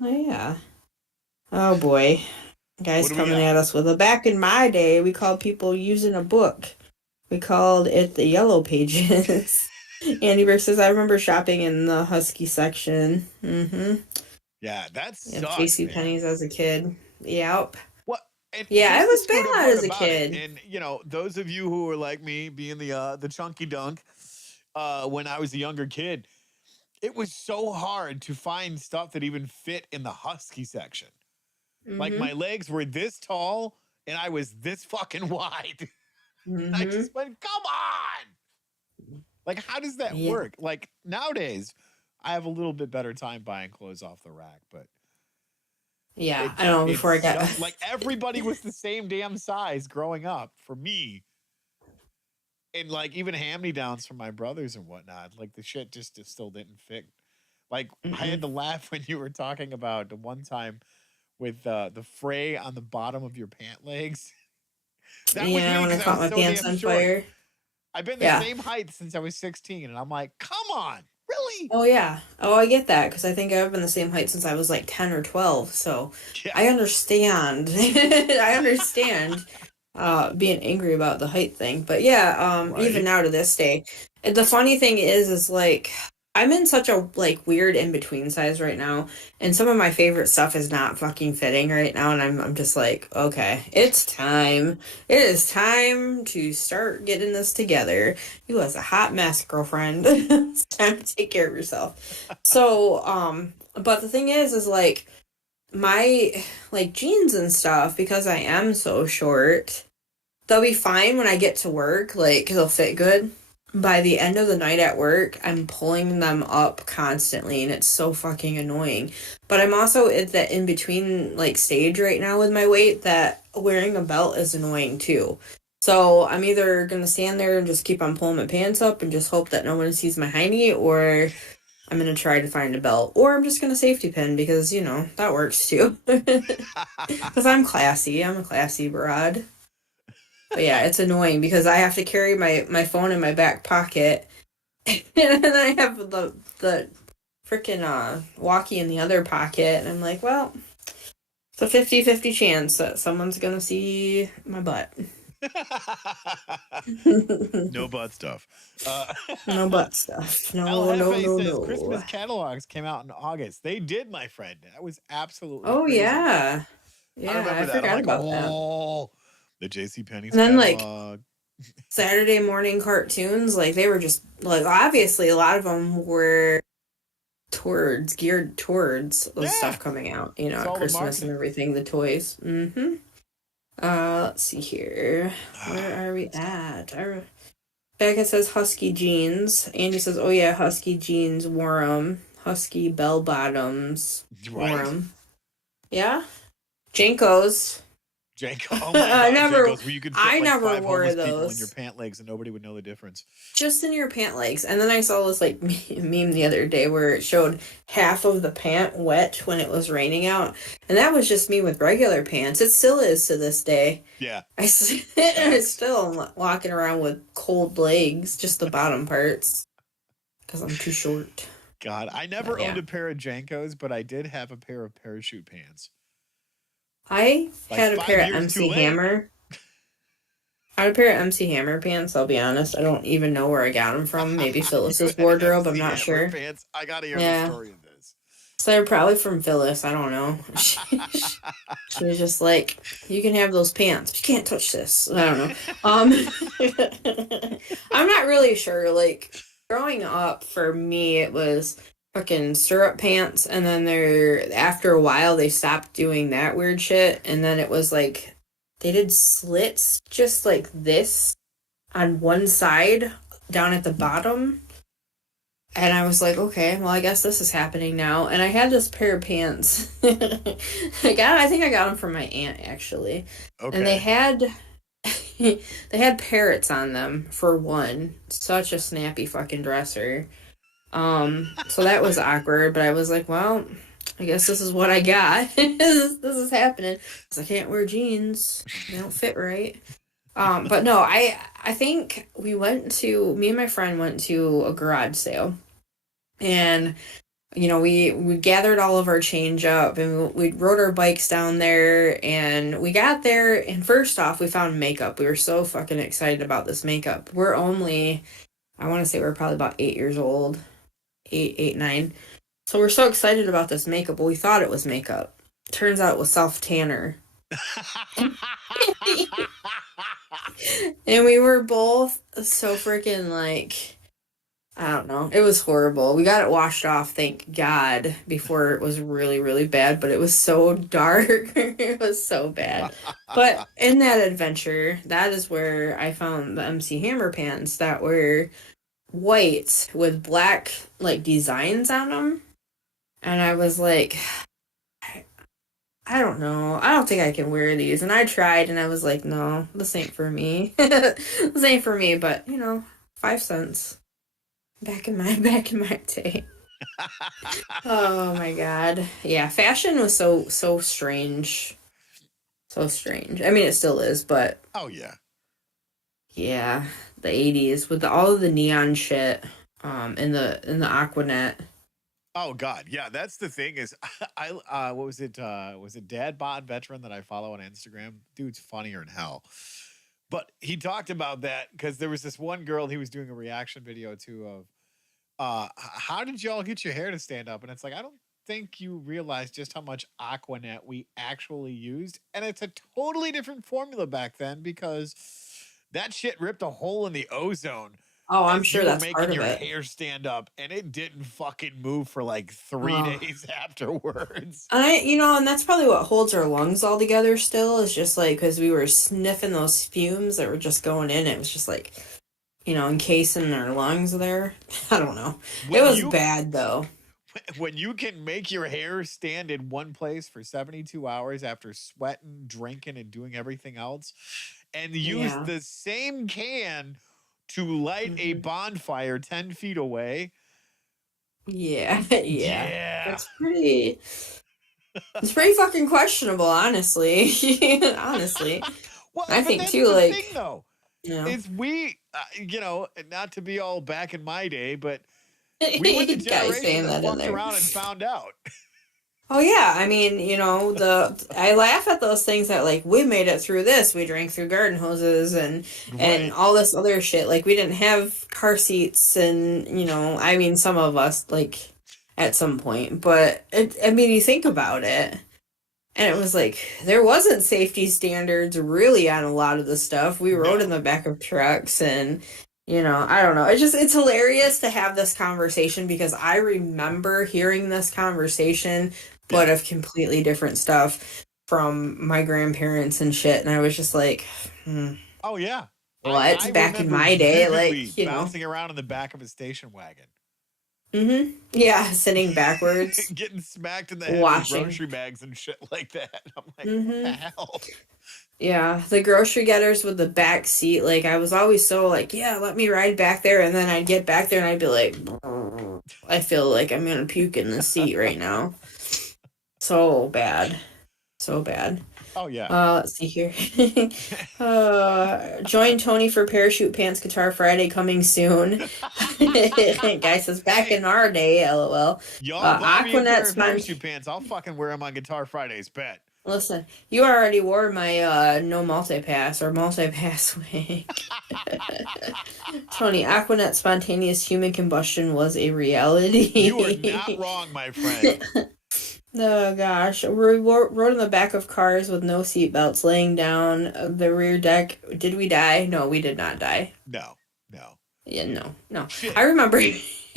Oh, yeah. Oh, boy. What Guys do we coming got? at us with a back in my day, we called people using a book. We called it the Yellow Pages. Andy Burke says, I remember shopping in the Husky section. Mm-hmm. Yeah, that Yeah, sucks, JC man. Penney's as a kid. Yep. What? And Yeah, here's it the was screwed up bad part as a about it. kid. And those of you who are like me, being the chunky dunk, when I was a younger kid, it was so hard to find stuff that even fit in the Husky section. Like Mm-hmm. my legs were this tall and I was this fucking wide. I Mm-hmm. just went, come on. Like, how does that Yeah. work? Like nowadays, I have a little bit better time buying clothes off the rack, but Yeah. I don't know, before I got like everybody was the same damn size growing up for me. And like even hand me downs from my brothers and whatnot, like the shit just still didn't fit. Like I had Mm-mm. to laugh when you were talking about the one time with the fray on the bottom of your pant legs. That was Yeah, me when I because I caught was my so pants damn on short. fire. I've been the Yeah. same height since I was 16, and I'm like, come on, really? Oh, yeah. Oh, I get that, because I think I've been the same height since I was like 10 or 12. So Yeah, I understand. I understand being angry about the height thing. But yeah, even right. now to this day. And the funny thing is like I'm in such a like weird in between size right now, and some of my favorite stuff is not fucking fitting right now, and I'm just like, okay, it's time. It is time to start getting this together. You was a hot mess, girlfriend. It's time to take care of yourself. So, but the thing is like my like jeans and stuff, because I am so short, they'll be fine when I get to work, like they'll fit good. By the end of the night at work, I'm pulling them up constantly and it's so fucking annoying. But I'm also at that in between like stage right now with my weight that wearing a belt is annoying too. So I'm either gonna stand there and just keep on pulling my pants up and just hope that no one sees my hiney, or I'm gonna try to find a belt, or I'm just gonna safety pin because that works too. Because I'm classy. I'm a classy broad. But yeah, it's annoying because I have to carry my phone in my back pocket, and then I have the freaking walkie in the other pocket, and I'm like, well, it's a 50-50 chance that someone's gonna see my butt. No butt stuff. No butt stuff. El No, no, Jefe no, says no. Christmas catalogs came out in August. They did, my friend. That was absolutely Oh crazy. yeah. I Yeah, I remember that. I'm forgot like, about that. oh, the J.C. Penney's And then like catalog. Saturday morning cartoons, like they were just like obviously a lot of them were towards geared towards the Yeah, stuff coming out, it's at all the Christmas and marketing. everything, the toys. Let's see here. Where are we at? Becca says husky jeans. Angie says, "Oh yeah, husky jeans, wore 'em. Husky bell bottoms, wore Right? 'em. Yeah, Jankos. Janko. Oh my I God, never, Jankos, where you could fit I like never 5 wore homeless people in your those. pant legs and nobody would know the difference. Just in your pant legs. And then I saw this like meme the other day where it showed half of the pant wet when it was raining out, and that was just me with regular pants. It still is to this day. Yeah, I facts. still am walking around with cold legs, just the bottom parts, because I'm too short. God, I But never owned yeah, a pair of Jankos, but I did have a pair of parachute pants. I Like had a pair 5 of years too MC late. Hammer. I had a pair of MC Hammer pants. I'll be honest. I don't even know where I got them from. Maybe You Phyllis's had wardrobe. I'm MC not Hammer sure. pants. I gotta hear the Yeah. story of this. So they're probably from Phyllis. I don't know. She was just like, you can have those pants, but you can't touch this. I don't know. Um, I'm not really sure. Like, growing up, for me, it was fucking stirrup pants, and then after a while, they stopped doing that weird shit, and then it was like, they did slits just like this on one side down at the bottom. And I was like, okay, well, I guess this is happening now. And I had this pair of pants. I think I got them from my aunt actually, and they Okay. had they had parrots on them for one. Such a snappy fucking dresser. So that was awkward. But I was like, well, I guess this is what I got. This is happening. 'Cause I can't wear jeans. They don't fit right. But no, I think me and my friend went to a garage sale, and we gathered all of our change up, and we rode our bikes down there, and we got there, and first off we found makeup. We were so fucking excited about this makeup. I want to say we're probably about 8 years old, 8, 9. So we're so excited about this makeup, but we thought it was makeup. Turns out it was self tanner. And we were both so freaking like, I don't know. It was horrible. We got it washed off, thank God, before it was really, really bad, but it was so dark. It was so bad. But in that adventure, that is where I found the MC Hammer pants that were white with black like designs on them. And I was like, I don't know. I don't think I can wear these. And I tried and I was like, no, this ain't for me. This ain't for me, but 5 cents. Back in my day. Oh my god. Yeah, fashion was so strange. So strange. I mean it still is, but Oh yeah. yeah, the 80s with all of the neon shit in the Aquanet. Oh God, yeah. That's the thing is, I what was it? Was it Dad Bod Veteran that I follow on Instagram? Dude's funnier than hell. But he talked about that because there was this one girl he was doing a reaction video to of how did y'all get your hair to stand up? And it's like, I don't think you realize just how much Aquanet we actually used. And it's a totally different formula back then because that shit ripped a hole in the ozone. Oh, I'm and sure you were that's part making of your it. hair stand up, and it didn't fucking move for like 3 Oh. days afterwards. And that's probably what holds our lungs all together still, is just like, because we were sniffing those fumes that were just going in. It was just like, encasing our lungs there. I don't know. It When was you bad though. when you can make your hair stand in one place for 72 hours after sweating, drinking, and doing everything else, and use Yeah. the same can to light a Hmm. bonfire 10 feet away. Yeah. Yeah. Yeah. It's pretty. It's pretty fucking questionable, honestly. Honestly, Well, I but think that's too. the thing, Like, though. Is we, not to be all back in my day, but we were the guys generation saying that that in fucked there. around and found out. Oh yeah, I mean, the I laugh at those things that like we made it through this. We drank through garden hoses and Right. all this other shit. Like we didn't have car seats and I mean some of us like at some point, but I mean you think about it. And it was like there wasn't safety standards really on a lot of the stuff. We rode in No. the back of trucks and I don't know. It's hilarious to have this conversation because I remember hearing this conversation Yeah. but of completely different stuff from my grandparents and shit and I was just like, Oh yeah. I what back in remember my day vividly like. bouncing around in the back of a station wagon, Yeah, sitting backwards getting smacked in the head with watching. grocery bags and shit like that. I'm like, what the Mhm. hell? Yeah, the grocery getters with the back seat. Like, I was always so like, yeah, let me ride back there. And then I'd get back there and I'd be like, I feel like I'm gonna puke in the seat right now. So bad. So bad. Oh yeah. Let's see here. Join Tony for Parachute Pants Guitar Friday coming soon. Guy says, back Hey, in our day, lol. y'all buy me a pair Aquanet of spent. parachute pants. I'll fucking wear them on Guitar Fridays. Bet. Listen, you already wore my no multipass or multipass wig. Tony, Aquanet spontaneous human combustion was a You are not reality. wrong, my friend. Oh gosh, we rode in the back of cars with no seatbelts, laying down the rear deck. Did we die? No, we did not die. No, no. Yeah, no, no. I Shit. remember.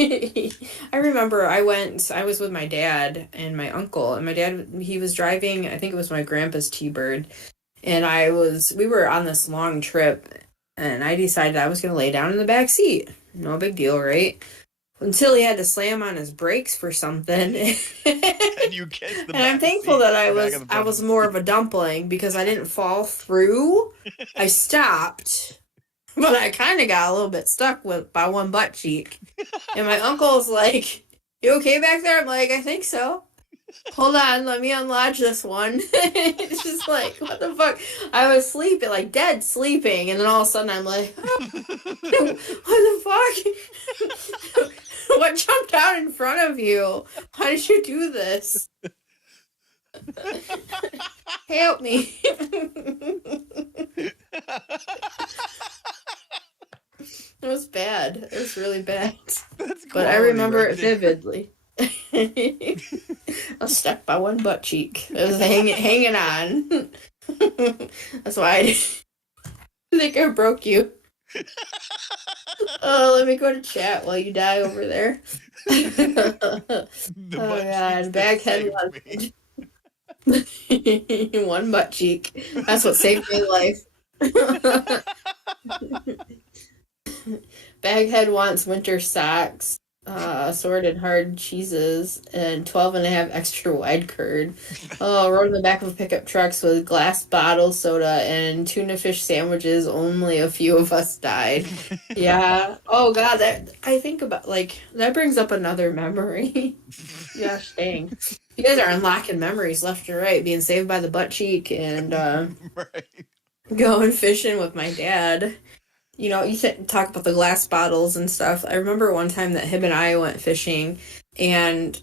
I remember I was with my dad and my uncle, and my dad, he was driving, I think it was my grandpa's T-Bird, and we were on this long trip, and I decided I was going to lay down in the back seat. No big deal, right? Until he had to slam on his brakes for something. And you kissed the And I'm back thankful seat, that the back of the I front of was the more seat. of a dumpling because I didn't fall through. I stopped, but I kind of got a little bit stuck by one butt cheek. And my uncle's like, "You okay back there?" I'm like, "I think so." Hold on, let me unlodge this one. It's just like, what the fuck? I was sleeping, like dead sleeping, and then all of a sudden I'm like, what the fuck? What jumped out in front of you? Why did you do this? Help me. It was bad. It was really bad. That's But I quality remember right it there. vividly. I was stuck by one butt cheek. It was hanging on. That's why I think I broke you. Oh, let me go to chat while you die over there. The Oh butt cheeks god, that baghead saved was one butt cheek. That's what saved my life. Baghead wants winter socks, assorted hard cheeses, and 12 and a half extra wide curd. Oh, rode in the back of pickup trucks with glass bottles, soda, and tuna fish sandwiches. Only a few of us died. me. Yeah. Oh god, that I think about like that brings up another memory. Gosh dang. You guys are unlocking memories left and right, being saved by the butt cheek and Right. going fishing with my dad. Talk about the glass bottles and stuff. I remember one time that him and I went fishing and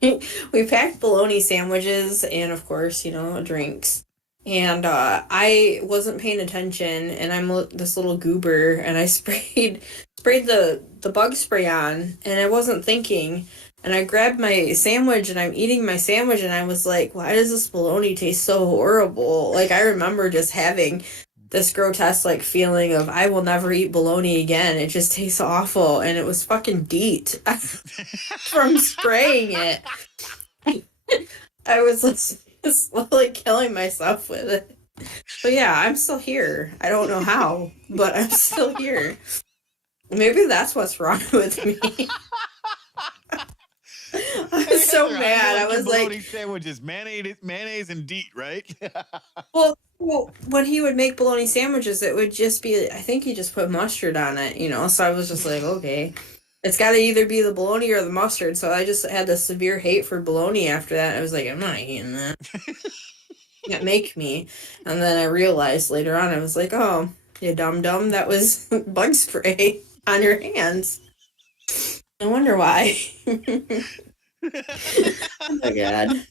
we packed bologna sandwiches and, of course, drinks. And I wasn't paying attention and this little goober and I sprayed the bug spray on and I wasn't thinking. And I grabbed my sandwich and I'm eating my sandwich and I was like, why does this bologna taste so horrible? Like, I remember just having this grotesque like feeling of I will never eat bologna again. It just tastes awful, and it was fucking DEET from spraying it. I was just slowly killing myself with it. But yeah, I'm still here. I don't know how, but I'm still here. Maybe that's what's wrong with me. I was so Heather, how do you mad. I like your was like, bologna sandwiches? Mayonnaise and DEET, right? well, when he would make bologna sandwiches, it would just be, I think he just put mustard on it, you know? So I was just like, okay, it's got to either be the bologna or the mustard. So I just had this severe hate for bologna after that. I was like, I'm not eating that. Can't make me. And then I realized later on, I was like, oh, you dumb dumb, that was bug spray on your hands. I wonder why. Oh my god.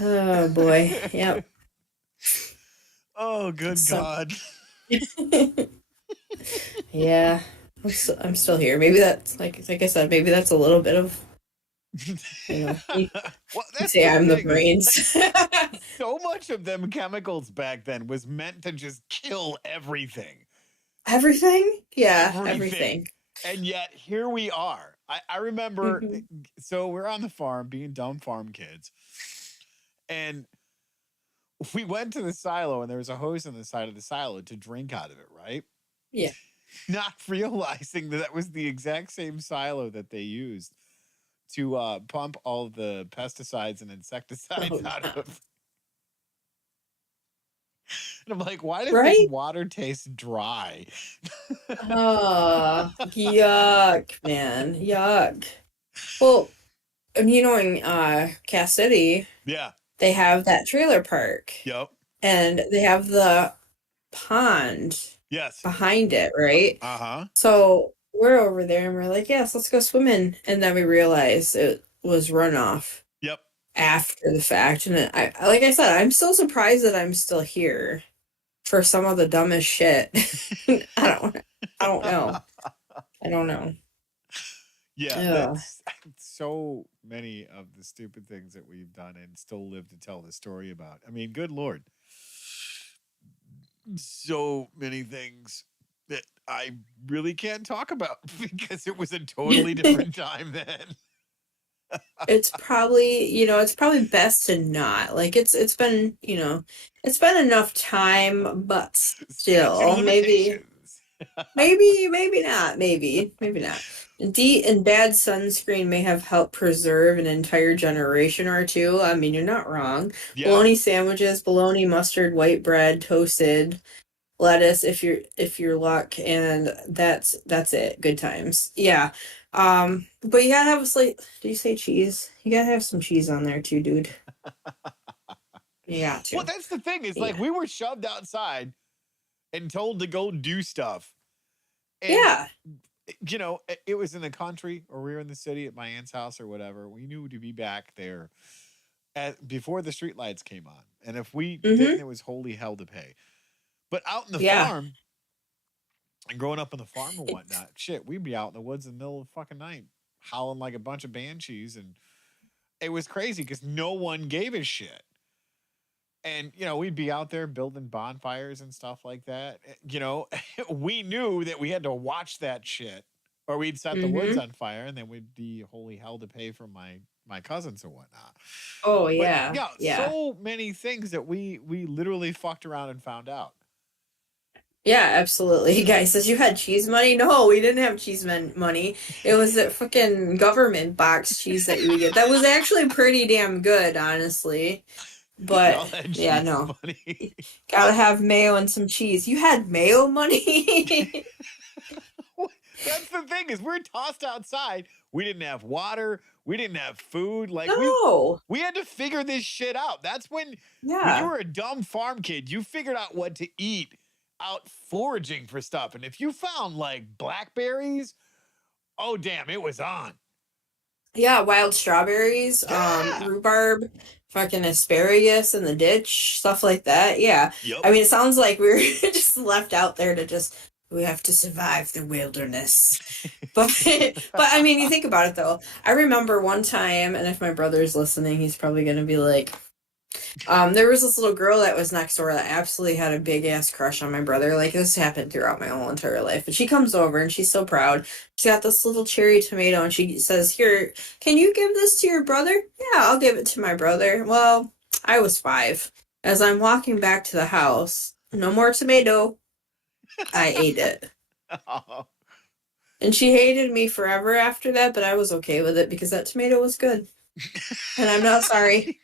Oh boy. Yep. Oh, good So God. yeah, I'm still here. Maybe that's like I said, maybe that's a little bit of, you Well, could that's say the I'm the thing is brains. so much of them chemicals back then was meant to just kill everything. Everything? Yeah, Everything. everything. And yet here we are. I remember, Hmm. so we're on the farm being dumb farm kids. And we went to the silo and there was a hose on the side of the silo to drink out of it, right? Yeah. Not realizing that that was the exact same silo that they used to pump all the pesticides and Oh insecticides out no. of. And I'm like, why does this Right? water taste dry? Oh, yuck, man. Yuck. Well, and in Cass City, Yeah. they have that trailer park Yep. and they have the pond Yes. behind it, right? Uh huh. So we're over there and we're like, yes, let's go swimming. And then we realize it was runoff Yep. after the fact. And like I said, I'm still surprised that I'm still here for some of the dumbest shit. I don't know. I don't know. Yeah, Ugh. that's so many of the stupid things that we've done and still live to tell the story about. I mean, good Lord. So many things that I really can't talk about because it was a totally different time then. It's probably best to not. Like it's been enough time, but Statute of still, limitations. maybe not, maybe not. DEET and bad sunscreen may have helped preserve an entire generation or two. I mean, you're not wrong. Yeah. Bologna sandwiches, bologna, mustard, white bread, toasted, lettuce if you're luck, and that's it. Good times. Yeah. But you gotta have a slight, did you say cheese? You gotta have some cheese on there too, dude. You got Well, to. that's the thing is like Yeah. we were shoved outside and told to go do stuff. And Yeah. it was in the country or we were in the city at my aunt's house or whatever. We knew to be back there before the streetlights came on. And if we didn't, Mm-hmm. it was holy hell to pay. But out in the Yeah. farm and growing up on the farm and whatnot, shit, we'd be out in the woods in the middle of the fucking night, howling like a bunch of banshees. And it was crazy because no one gave a shit. And, we'd be out there building bonfires and stuff like that. We knew that we had to watch that shit or we'd set the woods Mm-hmm. on fire and then we'd be holy hell to pay for my cousins and whatnot. Oh But yeah. yeah, Yeah. so many things that we literally fucked around and found out. Yeah, absolutely. Guy says you had cheese money. No, we didn't have money. It was that fucking government box cheese that you would get. That was actually pretty damn good, honestly. But Y'all had yeah, cheese no. money. Gotta have mayo and some cheese. You had mayo money? That's the thing is we're tossed outside. We didn't have water. We didn't have food. Like No. we had to figure this shit out. That's when you Yeah. were a dumb farm kid, you figured out what to eat out foraging for stuff. And if you found like blackberries, oh damn, it was on. Yeah, wild strawberries, Yeah. rhubarb, fucking asparagus in the ditch, stuff like that. Yeah. Yep. I mean, it sounds like we were just left out there to just, we have to survive the wilderness. But I mean, you think about it though. I remember one time, and if my brother's listening, he's probably gonna be like, There was this little girl that was next door that absolutely had a big ass crush on my brother. Like this happened throughout my whole entire life. But she comes over and she's so proud. She's got this little cherry tomato and she says, "Here, can you give this to your brother?" "Yeah, I'll give it to my brother." Well, I was 5. As I'm walking back to the house, no more tomato. I ate it. Oh. And she hated me forever after that, but I was okay with it because that tomato was good. And I'm not sorry.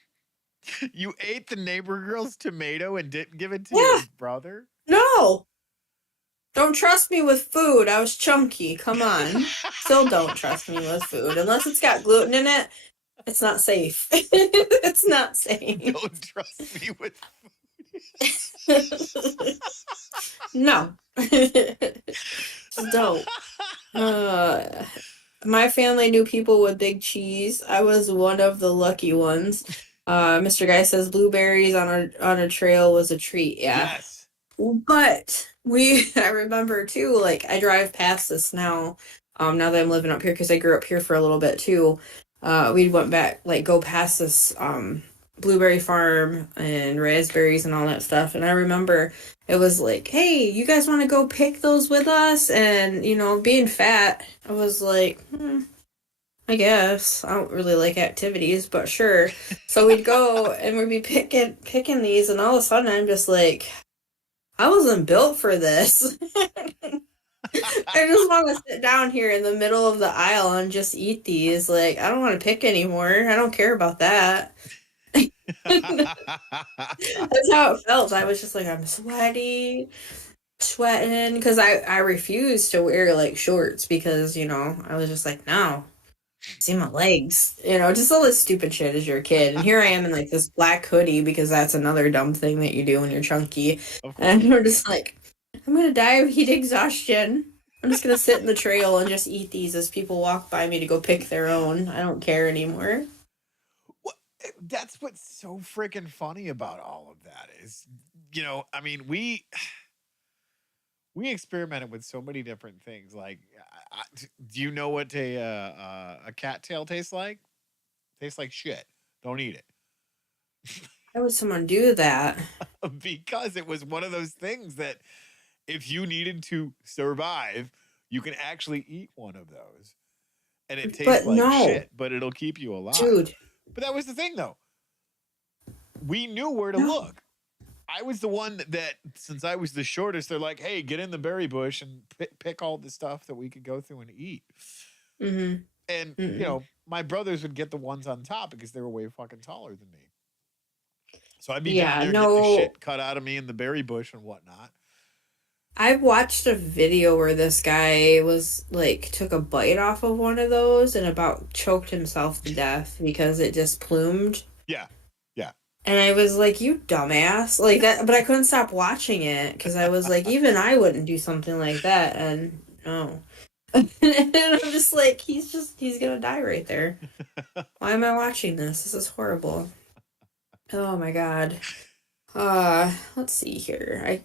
You ate the neighbor girl's tomato and didn't give it to your Yeah, brother? no. Don't trust me with food. I was chunky. Come on. Still don't trust me with food. Unless it's got gluten in it, it's not safe. It's not safe. Don't trust me with No. Just don't. Uh, my family knew people with big cheese. I was one of the lucky ones. Mr. Guy says blueberries on a trail was a treat. Yeah. Yes. But I remember too, like I drive past this now, now that I'm living up here because I grew up here for a little bit too. We went back, like go past this blueberry farm and raspberries and all that stuff. And I remember it was like, hey, you guys want to go pick those with us? And being fat, I was like, I guess I don't really like activities, but sure. So we'd go and we'd be picking these, and all of a sudden I'm just like, I wasn't built for this. I just want to sit down here in the middle of the aisle and just eat these. Like, I don't want to pick anymore. I don't care about that. That's how it felt. I was just like, I'm sweating, because I refused to wear like shorts because, I was just like, no, see my legs, just all this stupid shit as you're a kid. And here I am in like this black hoodie because that's another dumb thing that you do when you're chunky. Of course. And we're just like, I'm gonna die of heat exhaustion. I'm just gonna sit in the trail and just eat these as people walk by me to go pick their own. I don't care anymore. What, that's what's so freaking funny about all of that is, I mean, we experimented with so many different things. Like, do you know what a cattail tastes like? Tastes like shit. Don't eat it. Why would someone do that? Because it was one of those things that if you needed to survive, you can actually eat one of those. And it tastes But like no, shit, but it'll keep you alive. dude, But that was the thing, though. We knew where to no. look. I was the one that since I was the shortest, they're like, hey, get in the berry bush and pick all the stuff that we could go through and eat. Mm-hmm. And, Mm-mm. my brothers would get the ones on top because they were way fucking taller than me. So I'd be down Yeah, there getting the no. shit cut out of me in the berry bush and whatnot. I watched a video where this guy was like took a bite off of one of those and about choked himself to death because it just plumed. Yeah. Yeah. And I was like, you dumbass. Like that, but I couldn't stop watching it because I was like, even I wouldn't do something like that. And no. And I'm just like, he's gonna die right there. Why am I watching this? This is horrible. Oh my God. Let's see here.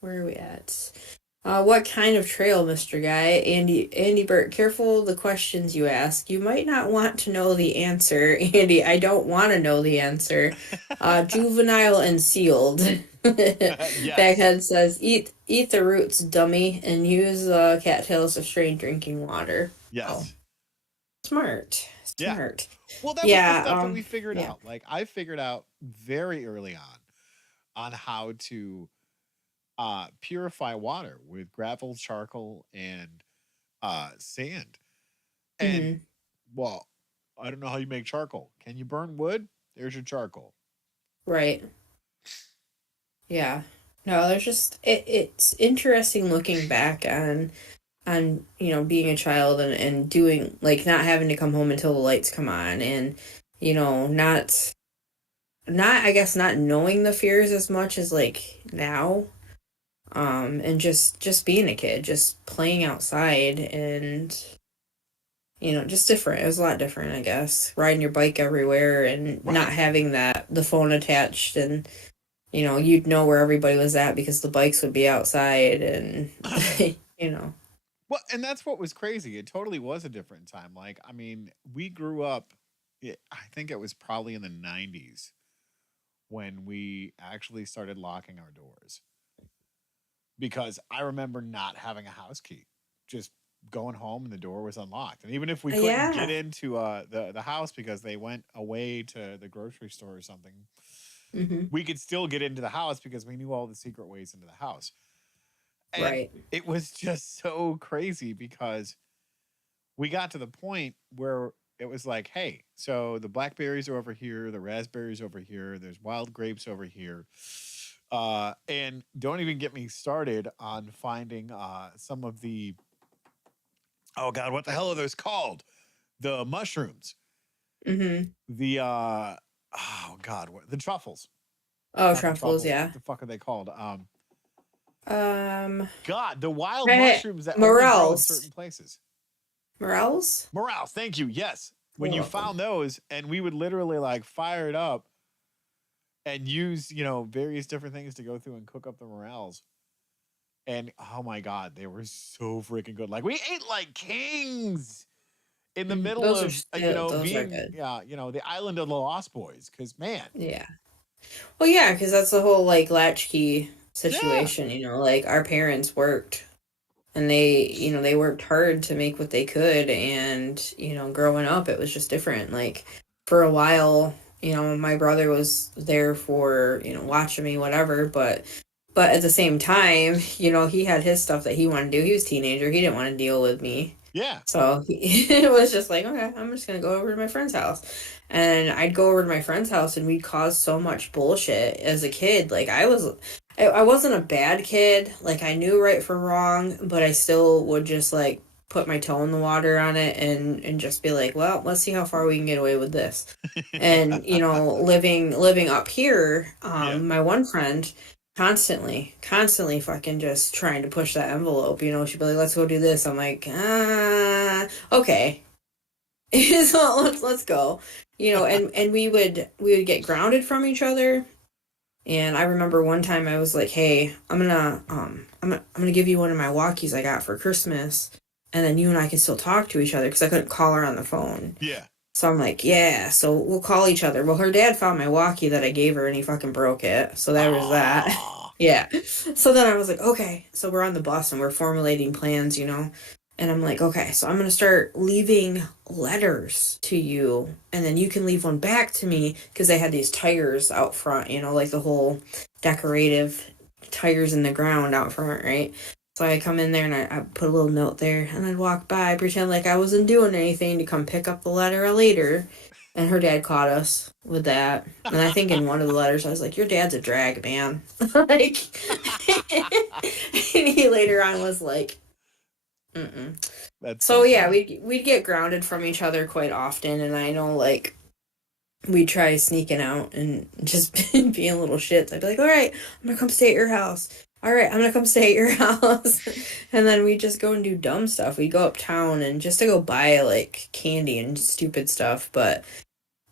Where are we at? What kind of trail, Mr. Guy? Andy Burt, careful the questions you ask. You might not want to know the answer. Andy, I don't want to know the answer. Juvenile and sealed. Yes. Baghead says, eat the roots, dummy, and use cattails to strain drinking water. Oh, Yes. smart. Yeah. Smart. Well, that was the Yeah, stuff that we figured yeah. out. Like I figured out very early on how to purify water with gravel, charcoal, and sand. And Hmm. well, I don't know how you make charcoal. Can you burn wood? There's your charcoal. Right. Yeah. No, there's just it's interesting looking back on being a child and doing like not having to come home until the lights come on and not I guess not knowing the fears as much as like now, and just being a kid, just playing outside and just different. It was a lot different, I guess, riding your bike everywhere and not Right. having the phone attached, and you'd know where everybody was at because the bikes would be outside and you know. Well, and that's what was crazy. It totally was a different time. Like, I mean, we grew up, I think it was probably in the 90s when we actually started locking our doors, because I remember not having a house key, just going home and the door was unlocked. And even if we couldn't get Yeah. into the house because they went away to the grocery store or something, Hmm. we could still get into the house because we knew all the secret ways into the house. And Right. it was just so crazy because we got to the point where it was like, hey, so the blackberries are over here, the raspberries over here, there's wild grapes over here. And don't even get me started on finding some of the, oh God, what the hell are those called? The mushrooms, Hmm. the, oh God, the truffles. Oh, Not the truffles, truffles. yeah. What the fuck are they called? Um, God, the wild hey, mushrooms that only grow in morels. certain places. Morels? Morels, thank you. Yes. When You're you welcome. found those, and we would literally like fire it up and use, various different things to go through and cook up the morels. And oh my God, they were so freaking good. Like we ate like kings in the Mhm. middle Those are of, still, those are being, good. the island of the Lost Boys. Cause man, Yeah. Well, yeah, because that's the whole like latchkey yeah, situation, like our parents worked and they worked hard to make what they could and growing up it was just different. Like for a while, my brother was there for, watching me whatever, but at the same time, he had his stuff that he wanted to do. He was a teenager. He didn't want to deal with me. yeah. So it was just like, okay, I'm just going to go over to my friend's house. And I'd go over to my friend's house and we'd cause so much bullshit as a kid. Like I wasn't a bad kid. Like I knew right from wrong, but I still would just like put my toe in the water on it and just be like, well, let's see how far we can get away with this. And living up here, Yeah. my one friend constantly fucking just trying to push that envelope. She'd be like, let's go do this. I'm like, okay. So let's go. And we would get grounded from each other. And I remember one time I was like, hey, I'm gonna give you one of my walkies I got for Christmas, and then you and I can still talk to each other because I couldn't call her on the phone. Yeah. So I'm like, yeah, so we'll call each other. Well, her dad found my walkie that I gave her and he fucking broke it. So there was that. Ah. Yeah. So then I was like, okay. So we're on the bus and we're formulating plans. And I'm like, okay, so I'm going to start leaving letters to you. And then you can leave one back to me because they had these tires out front, like the whole decorative tires in the ground out front, right? So I come in there and I put a little note there and I'd walk by, pretend like I wasn't doing anything to come pick up the letter later. And her dad caught us with that. And I think in one of the letters I was like, your dad's a drag, man. Like, and he later on was like, mm-mm. That's so So yeah, funny. we'd get grounded from each other quite often. And I know like we'd try sneaking out and just being little shits. I'd be like, all right, I'm gonna come stay at your house. All right, I'm gonna come stay at your house. And then we just go and do dumb stuff. We go uptown and just to go buy like candy and stupid stuff. But,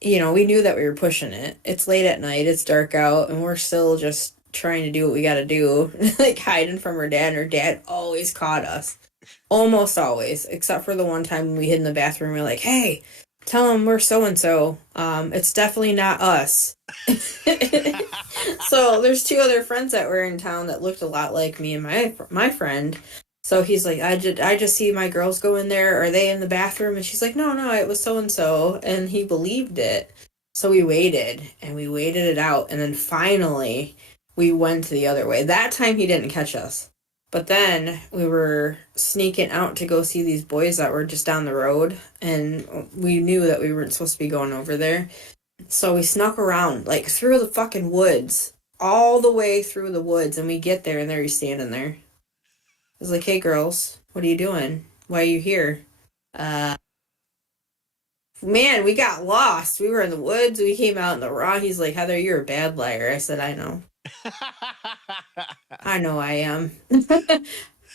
we knew that we were pushing it. It's late at night, it's dark out, and we're still just trying to do what we gotta do. Like hiding from her dad, and her dad always caught us. Almost always, except for the one time when we hid in the bathroom. We're like, "Hey, tell him we're so and so. It's definitely not us." So there's two other friends that were in town that looked a lot like me and my friend. So he's like, I just see my girls go in there. Are they in the bathroom? And she's like, no, it was so and so, and he believed it. So we waited and we waited it out, and then finally we went the other way. That time he didn't catch us. But then we were sneaking out to go see these boys that were just down the road, and we knew that we weren't supposed to be going over there. So we snuck around, like through the fucking woods, all the way through the woods, and we get there, and there he's standing there. I was like, hey girls, what are you doing? Why are you here? Uh, man, we got lost. We were in the woods. We came out in the raw. He's like, Heather, you're a bad liar. I said, I know. I know I am.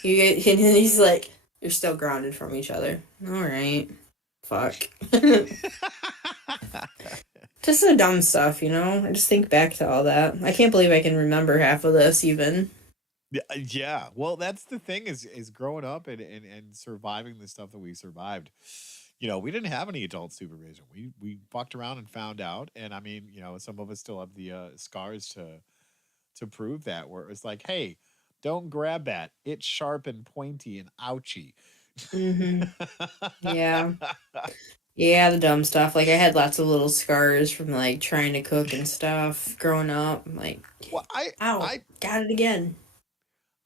You get, and he's like, you're still grounded from each other. All right. Fuck. Just the dumb stuff. I just think back to all that. I can't believe I can remember half of this even. Yeah. Well, that's the thing is growing up and surviving the stuff that we survived. we didn't have any adult supervision. We fucked around and found out. And I mean, some of us still have the scars to prove that, where it was like, hey, don't grab that. It's sharp and pointy and ouchy. Mm-hmm. Yeah. Yeah, the dumb stuff. Like I had lots of little scars from like trying to cook and stuff growing up. I'm like, Well, ow, I got it again.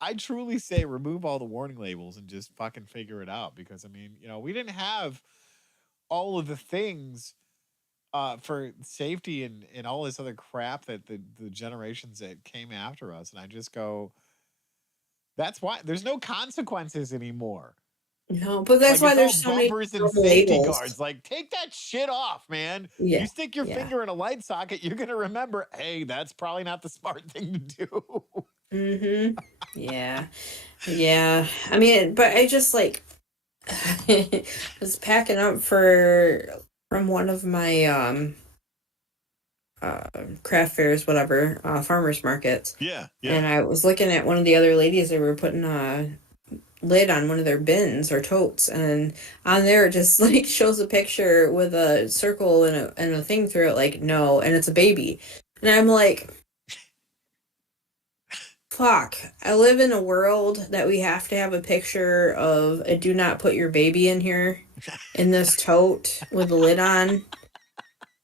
I truly say remove all the warning labels and just fucking figure it out, because I mean, we didn't have all of the things for safety and all this other crap that the generations that came after us. And I just go, that's why there's no consequences anymore. No, but that's Like, why it's all there's so many bumpers and normal safety labels. guards. Like, take that shit off, man. You Yeah, stick your yeah. finger in a light socket, you're gonna remember, hey, that's probably not the smart thing to do. Mm-hmm. Yeah. Yeah. I mean, but I just like was packing up from one of my craft fairs, whatever, farmers markets. Yeah, yeah. And I was looking at one of the other ladies, they were putting a lid on one of their bins or totes, and on there it just like shows a picture with a circle and a thing through it, like no, and it's a baby. And I'm like, fuck, I live in a world that we have to have a picture of a do not put your baby in here in this tote with the lid on.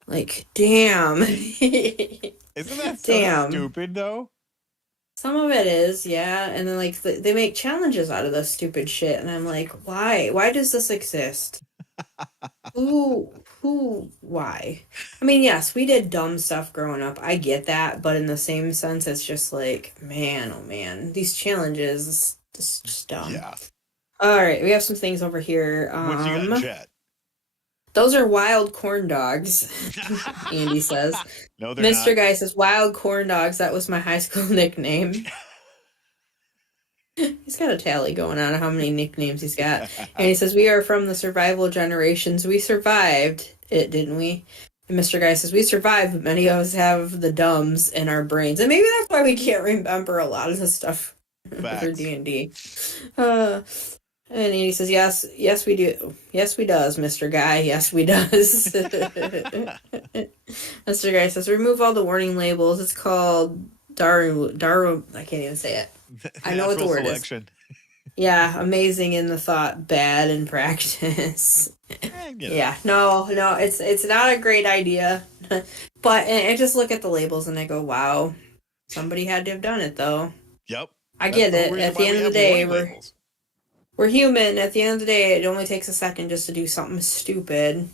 Like, damn. Isn't that so Damn. stupid though? Some of it is, yeah. And then, like, they make challenges out of this stupid shit. And I'm like, why? Why does this exist? Why? I mean, yes, we did dumb stuff growing up. I get that. But in the same sense, it's just like, man, oh man, these challenges, it's just dumb. Yeah. All right, we have some things over here. What you got in chat? Those are wild corn dogs, Andy says. No, they're Mr. not. Guy says, wild corn dogs. That was my high school nickname. He's got a tally going on of how many nicknames he's got. And he says, we are from the survival generations. We survived it, didn't we? And Mr. Guy says, we survived, but many of us have the dumbs in our brains. And maybe that's why we can't remember a lot of the stuff for D&D. And he says, yes, we do. Yes, we does, Mr. Guy. Yes, we does. Mr. Guy says, remove all the warning labels. It's called Darwin. I can't even say it. I know what the word selection is. Yeah, amazing in the thought, bad in practice. Yeah, no, it's not a great idea. But I just look at the labels and I go, wow, somebody had to have done it, though. Yep. I get it. At the end of the day, we're human. At the end of the day, it only takes a second just to do something stupid.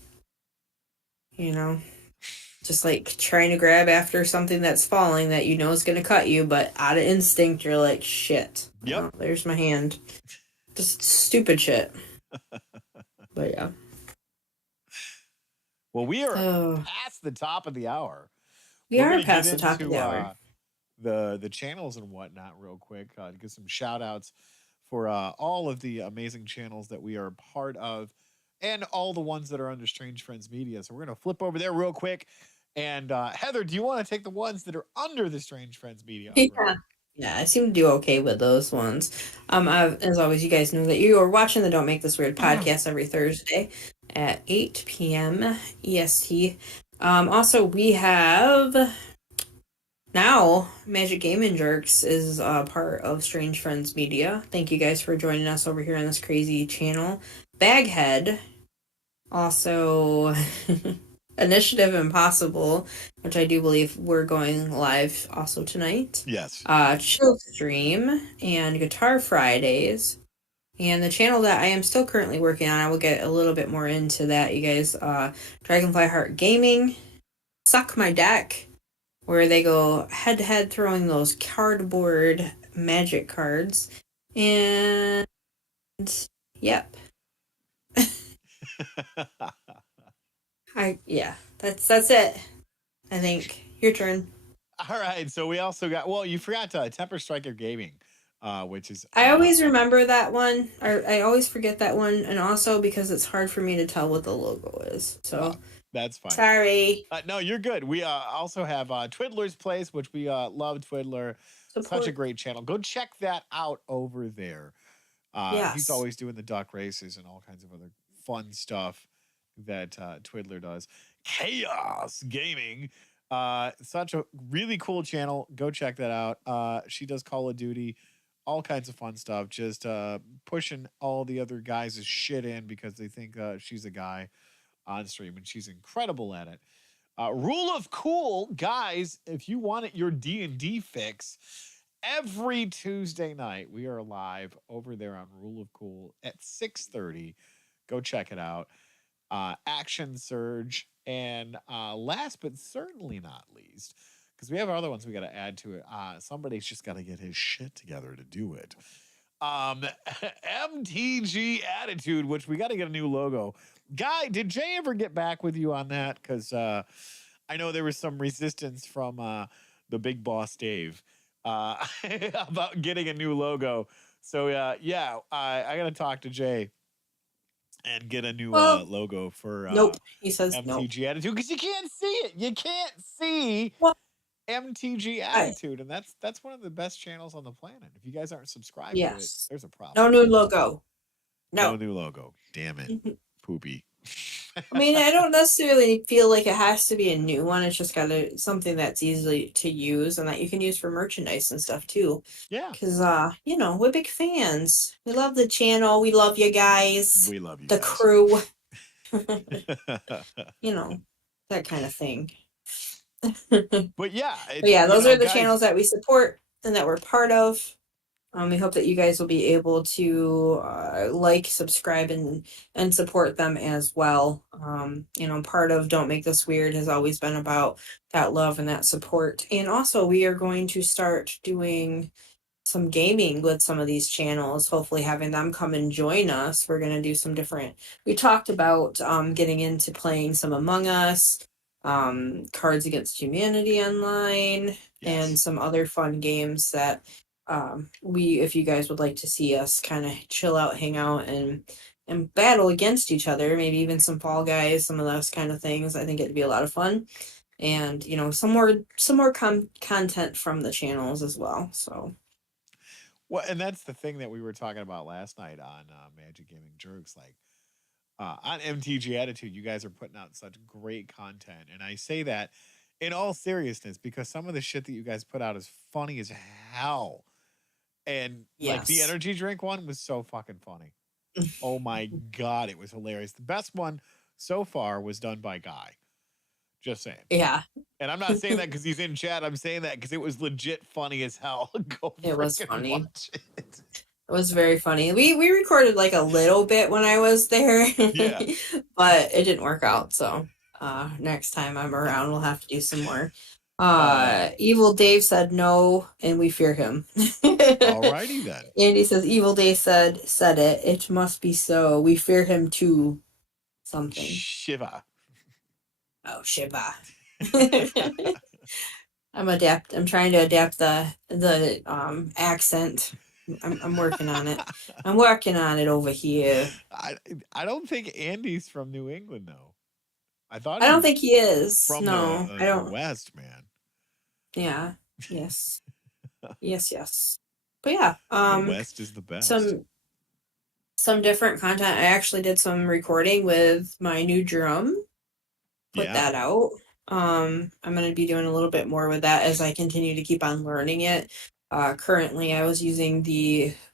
Just like trying to grab after something that's falling that you know is going to cut you, but out of instinct, you're like, shit. Yep. Oh, there's my hand. Just stupid shit. But yeah. Well, we are past the top of the hour. We are past the top of the hour. The channels and whatnot real quick. To give some shout outs for all of the amazing channels that we are a part of, and all the ones that are under Strange Friends Media. So we're going to flip over there real quick. And Heather, do you want to take the ones that are under the Strange Friends Media? Yeah, I seem to do okay with those ones. As always, you guys know that you are watching the Don't Make This Weird podcast every Thursday at 8 p.m. EST. Also, we have now Magic Gaming Jerks is part of Strange Friends Media. Thank you guys for joining us over here on this crazy channel. Baghead, also Initiative Impossible, which I do believe we're going live also tonight. Yes. Chill Stream and Guitar Fridays. And the channel that I am still currently working on, I will get a little bit more into that, you guys. Dragonfly Heart Gaming, Suck My Deck, where they go head-to-head throwing those cardboard magic cards. And yep. That's it. I think your turn. All right, so we also got. Well, you forgot Temper Striker Gaming, which is. I always remember that one. I always forget that one, and also because it's hard for me to tell what the logo is. So that's fine. Sorry. No, you're good. We also have Twiddler's Place, which we love. Twiddler, such a great channel. Go check that out over there. Yes. He's always doing the duck races and all kinds of other fun stuff. that Twiddler does. Chaos Gaming. Such a really cool channel. Go check that out. She does Call of Duty, all kinds of fun stuff. Just pushing all the other guys' shit in because they think she's a guy on stream, and she's incredible at it. Rule of Cool, guys. If you want your D&D fix, every Tuesday night we are live over there on Rule of Cool at 6:30. Go check it out. Action Surge, and last but certainly not least, because we have other ones we got to add to it. Somebody's just got to get his shit together to do it. MTG Attitude, which we got to get a new logo. Guy, did Jay ever get back with you on that? Because I know there was some resistance from the big boss Dave about getting a new logo. So yeah, I got to talk to Jay and get a new Well, logo for nope. He says nope. MTG Attitude, because you can't see it. You can't see Well, MTG Attitude, and that's one of the best channels on the planet. If you guys aren't subscribed to it, yes. there's a problem. No new logo. No No. new logo. Damn it, poopy. I mean, I don't necessarily feel like it has to be a new one. It's just gotta something that's easily to use and that you can use for merchandise and stuff too. Yeah, Cause we're big fans. We love the channel. We love you guys. we love you, the guys. crew. That kind of thing. But yeah, But yeah, those are the guys, channels that we support and that we're part of. We hope that you guys will be able to like, subscribe, and support them as well. Part of Don't Make This Weird has always been about that love and that support. And also, we are going to start doing some gaming with some of these channels, hopefully having them come and join us. We're going to do some different, we talked about getting into playing some Among Us, Cards Against Humanity online, and some other fun games that if you guys would like to see us kind of chill out, hang out, and battle against each other, maybe even some Fall Guys, some of those kind of things, I think it'd be a lot of fun. And some more content from the channels as well. So well, and that's the thing that we were talking about last night on Magic Gaming Jerks. Like on MTG Attitude, you guys are putting out such great content, and I say that in all seriousness because some of the shit that you guys put out is funny as hell. And like the yes. energy drink one was so fucking funny. Oh my god, it was hilarious. The best one so far was done by Guy. Just saying. Yeah. And I'm not saying that because he's in chat. I'm saying that because it was legit funny as hell. Go It was freaking funny. watch it. It was very funny. We recorded like a little bit when I was there. Yeah. But it didn't work out. So next time I'm around, we'll have to do some more. Evil Dave said no, and we fear him. Alrighty then. Andy says Evil Dave said it. It must be so. We fear him too. Something. Shiva. Oh, Shiva. I'm trying to adapt the accent. I'm working on it. I'm working on it over here. I don't think Andy's from New England though. I don't think he is. From no, I don't. The West, man. Yeah. Yes. yes. But yeah, the West is the best. Some different content. I actually did some recording with my new drum. Put that out. I'm going to be doing a little bit more with that as I continue to keep on learning it. Currently, I was using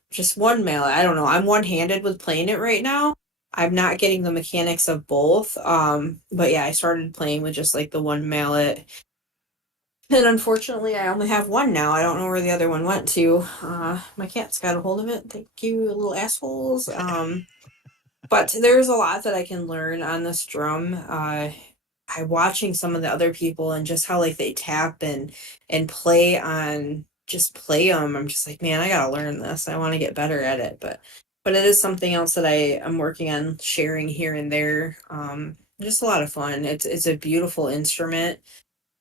just one mallet. I don't know. I'm one-handed with playing it right now. I'm not getting the mechanics of both. But yeah, I started playing with just like the one mallet. And unfortunately, I only have one now. I don't know where the other one went to. My cat's got a hold of it. Thank you, little assholes. But there's a lot that I can learn on this drum. I watching some of the other people and just how like they tap and play them. I'm just like, man, I gotta learn this. I want to get better at it. But it is something else that I am working on sharing here and there. Just a lot of fun. It's a beautiful instrument.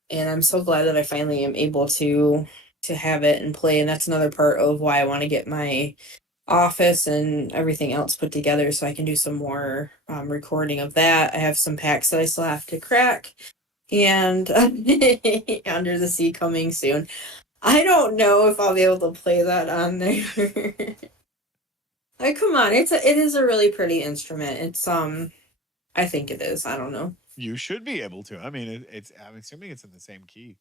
And I'm so glad that I finally am able to have it and play. And that's another part of why I want to get my office and everything else put together so I can do some more recording of that. I have some packs that I still have to crack. And Under the Sea coming soon. I don't know if I'll be able to play that on there. Like, come on, it is a really pretty instrument. It's I think it is. I don't know. You should be able to. I mean, I'm assuming it's in the same key.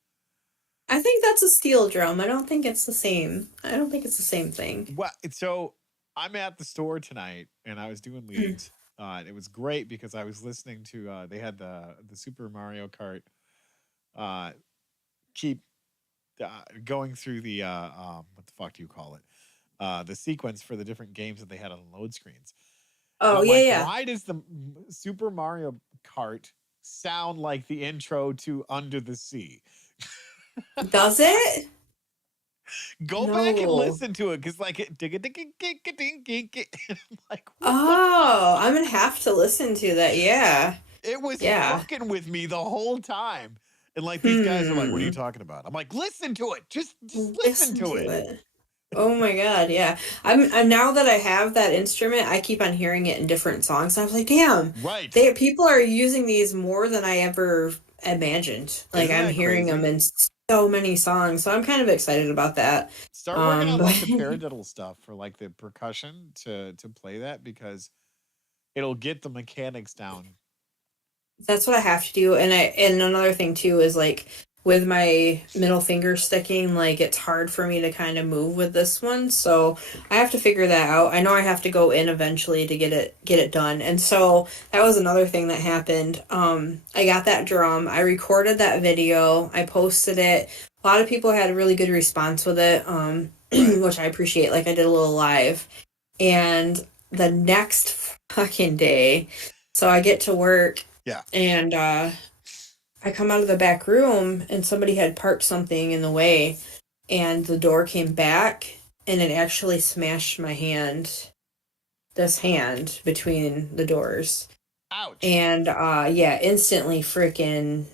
I think that's a steel drum. I don't think it's the same. I don't think it's the same thing. Well, so I'm at the store tonight, and I was doing Hmm. leads. It was great because I was listening to. They had the Super Mario Kart. Uh, keep going through the what the fuck do you call it? The sequence for the different games that they had on load screens. And Oh, I'm yeah, like, yeah. why does the Super Mario Kart sound like the intro to Under the Sea? Does it? Go back and No. listen to it because, like, like, what the Oh, fuck? I'm gonna have to listen to that. Yeah. It was Yeah. fucking with me the whole time. And like these guys are like, "What are you Hmm. talking about?" I'm like, "Listen to it. Just listen Listen to to it." it. Oh my God, yeah. I'm now that I have that instrument, I keep on hearing it in different songs. I was like, damn, Right? they people are using these more than I ever imagined. Like Isn't I'm that hearing them crazy? in so many songs. So I'm kind of excited about that. Start working on But like the paradiddle stuff for like the percussion to play that because it'll get the mechanics down. that's what I have to do. And another thing too is like with my middle finger sticking, like it's hard for me to kind of move with this one. So I have to figure that out. I know I have to go in eventually to get it done. And so that was another thing that happened. I got that drum, I recorded that video, I posted it. A lot of people had a really good response with it, Right. which I appreciate. Like I did a little live. And the next fucking day, so I get to work Yeah. and I come out of the back room and somebody had parked something in the way and the door came back and it actually smashed my hand, this hand between the doors. Ouch. And yeah, instantly freaking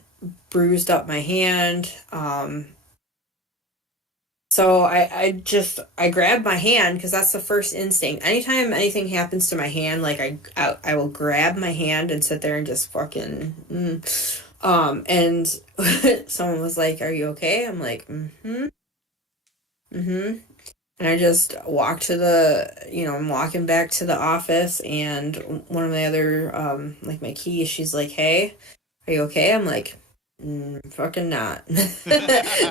bruised up my hand. So I grabbed my hand because that's the first instinct. Anytime anything happens to my hand, like I will grab my hand and sit there and just fucking and someone was like, "Are you okay?" I'm like, "Mm-hmm, mm-hmm." And I just walked to I'm walking back to the office, and one of my other like my keys, she's like, "Hey, are you okay?" I'm like, fucking not.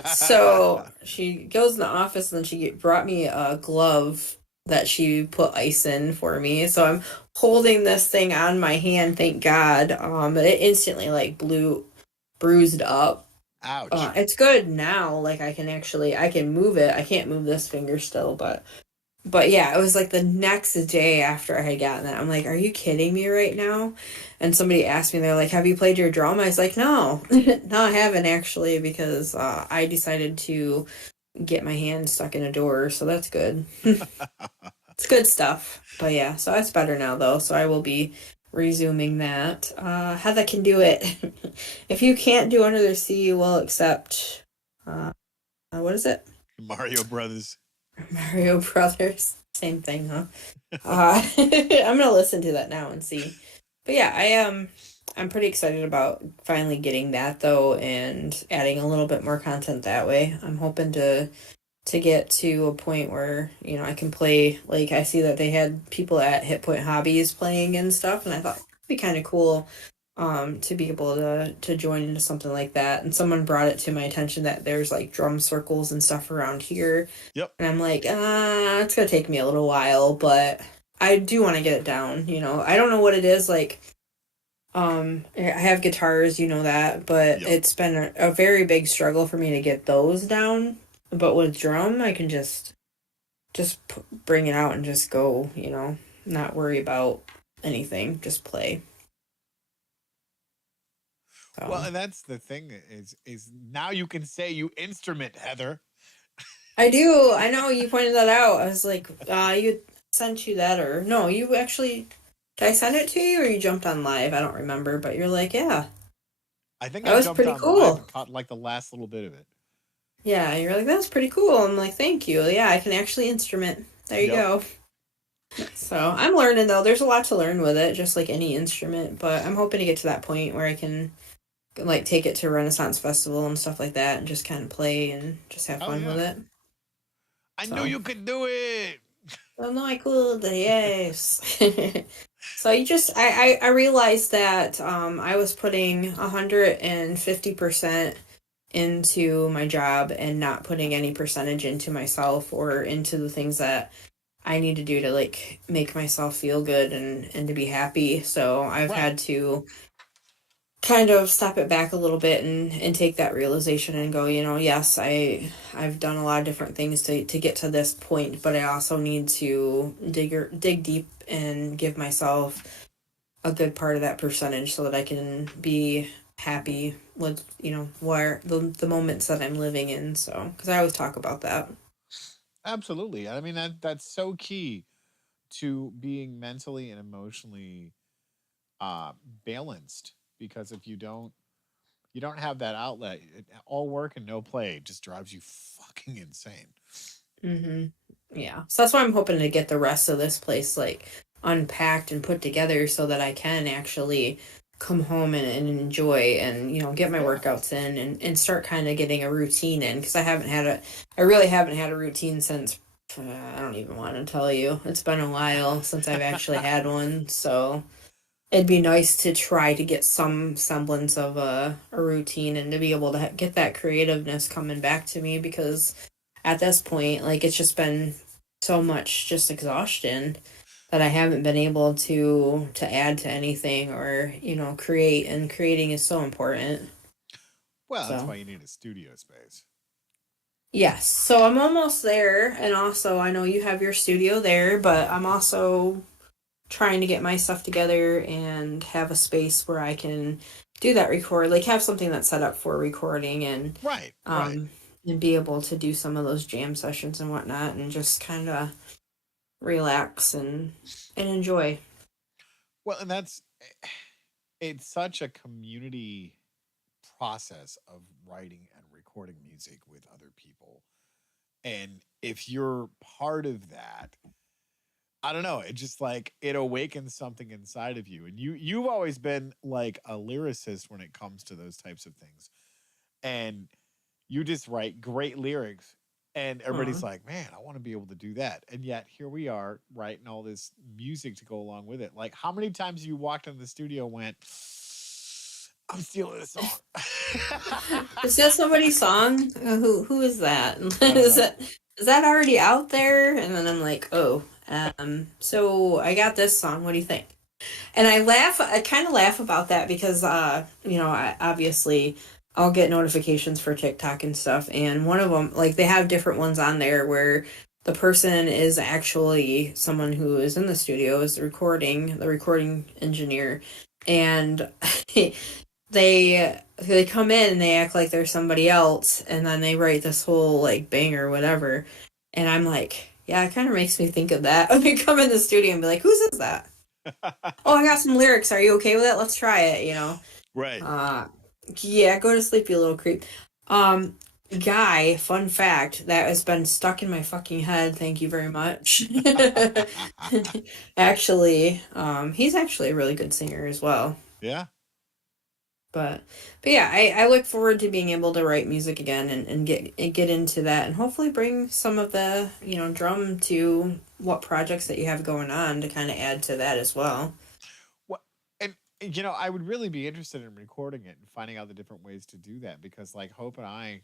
So she goes in the office and then she brought me a glove that she put ice in for me. So I'm holding this thing on my hand, thank God. But it instantly like bruised up. Ouch. It's good now. Like I can move it. I can't move this finger still, but yeah, it was like the next day after I had gotten that. I'm like, are you kidding me right now? And somebody asked me, they're like, have you played your drum? I was like, no, no, I haven't actually because I decided to get my hand stuck in a door. So that's good. It's good stuff. But yeah, so it's better now though. So I will be resuming that. Heather can do it. If you can't do Under the Sea, you will accept. What is it? Mario Brothers. Mario Brothers. Same thing, huh? I'm gonna listen to that now and see. But yeah, I'm pretty excited about finally getting that though and adding a little bit more content that way. I'm hoping to get to a point where, I can play like I see that they had people at Hit Point Hobbies playing and stuff and I thought it'd be kind of cool to be able to join into something like that. And someone brought it to my attention that there's like drum circles and stuff around here Yep. and I'm like, it's gonna take me a little while, but I do want to get it down. I don't know what it is like. I have guitars, you know that, but Yep. it's been a very big struggle for me to get those down. But with drum, I can just bring it out and just go. Not worry about anything, just play. Well, So and that's the thing is now you can say you instrument, Heather. I do. I know you pointed that out. I was like, you sent you that or no? You actually did I send it to you or you jumped on live? I don't remember, but you're like, yeah, I think that I was jumped pretty on live cool. and caught like the last little bit of it. Yeah, you're like, that's pretty cool. I'm like, thank you. Yeah, I can actually instrument. There you Yep. go. So I'm learning though. There's a lot to learn with it, just like any instrument. But I'm hoping to get to that point where I can like take it to Renaissance Festival and stuff like that, and just kind of play and just have Oh fun with yeah. it. I knew So you could do it. Oh no, I could, yes. So you just I realized that I was putting 150% into my job and not putting any percentage into myself or into the things that I need to do to like make myself feel good and to be happy. So I've Right. had to kind of step it back a little bit and take that realization and go, yes, I've done a lot of different things to get to this point, but I also need to dig deep and give myself a good part of that percentage so that I can be happy with, where the moments that I'm living in. So, because I always talk about that. Absolutely. I mean that's so key to being mentally and emotionally uh balanced, because if you don't have that outlet, all work and no play just drives you fucking insane. Mm-hmm. Yeah. So that's why I'm hoping to get the rest of this place like unpacked and put together so that I can actually come home and enjoy and get my Yeah. workouts in and start kind of getting a routine in because I really haven't had a routine since I don't even want to tell you. It's been a while since I've actually had one. So it'd be nice to try to get some semblance of a routine and to be able to get that creativeness coming back to me because at this point like it's just been so much just exhaustion that I haven't been able to add to anything or create, and creating is so important. Well, that's So why you need a studio space. yes, so I'm almost there, and also I know you have your studio there, but I'm also trying to get my stuff together and have a space where I can do that record, like have something that's set up for recording Right, right. um and be able to do some of those jam sessions and whatnot and just kind of relax and enjoy. Well, and that's it's such a community process of writing and recording music with other people. And if you're part of that, I don't know, it just like it awakens something inside of you. And you've always been like a lyricist when it comes to those types of things. And you just write great lyrics, and Aw. everybody's like, man, I want to be able to do that. And yet here we are writing all this music to go along with it. Like, how many times you walked into the studio and went, I'm stealing this song? Is that somebody's song? Who is that? I don't is know. that is that already out there? And then I'm like, oh, so I got this song. What do you think? And I kind of laugh about that because, I obviously I'll get notifications for TikTok and stuff, and one of them, like they have different ones on there where the person is actually someone who is in the studio, is the recording engineer, and they come in and they act like they're somebody else, and then they write this whole like banger or whatever, and I'm like, yeah, it kind of makes me think of that when you come in the studio and be like, whose is that? Oh, I got some lyrics. Are you okay with it? Let's try it, Right. Uh yeah, go to sleep, you little creep. Um Guy, fun fact, that has been stuck in my fucking head, thank you very much. Actually, he's actually a really good singer as well. Yeah. But but yeah, I look forward to being able to write music again and get into that and hopefully bring some of the, drum to what projects that you have going on to kind of add to that as well. Well, and I would really be interested in recording it and finding out the different ways to do that, because like Hope and I,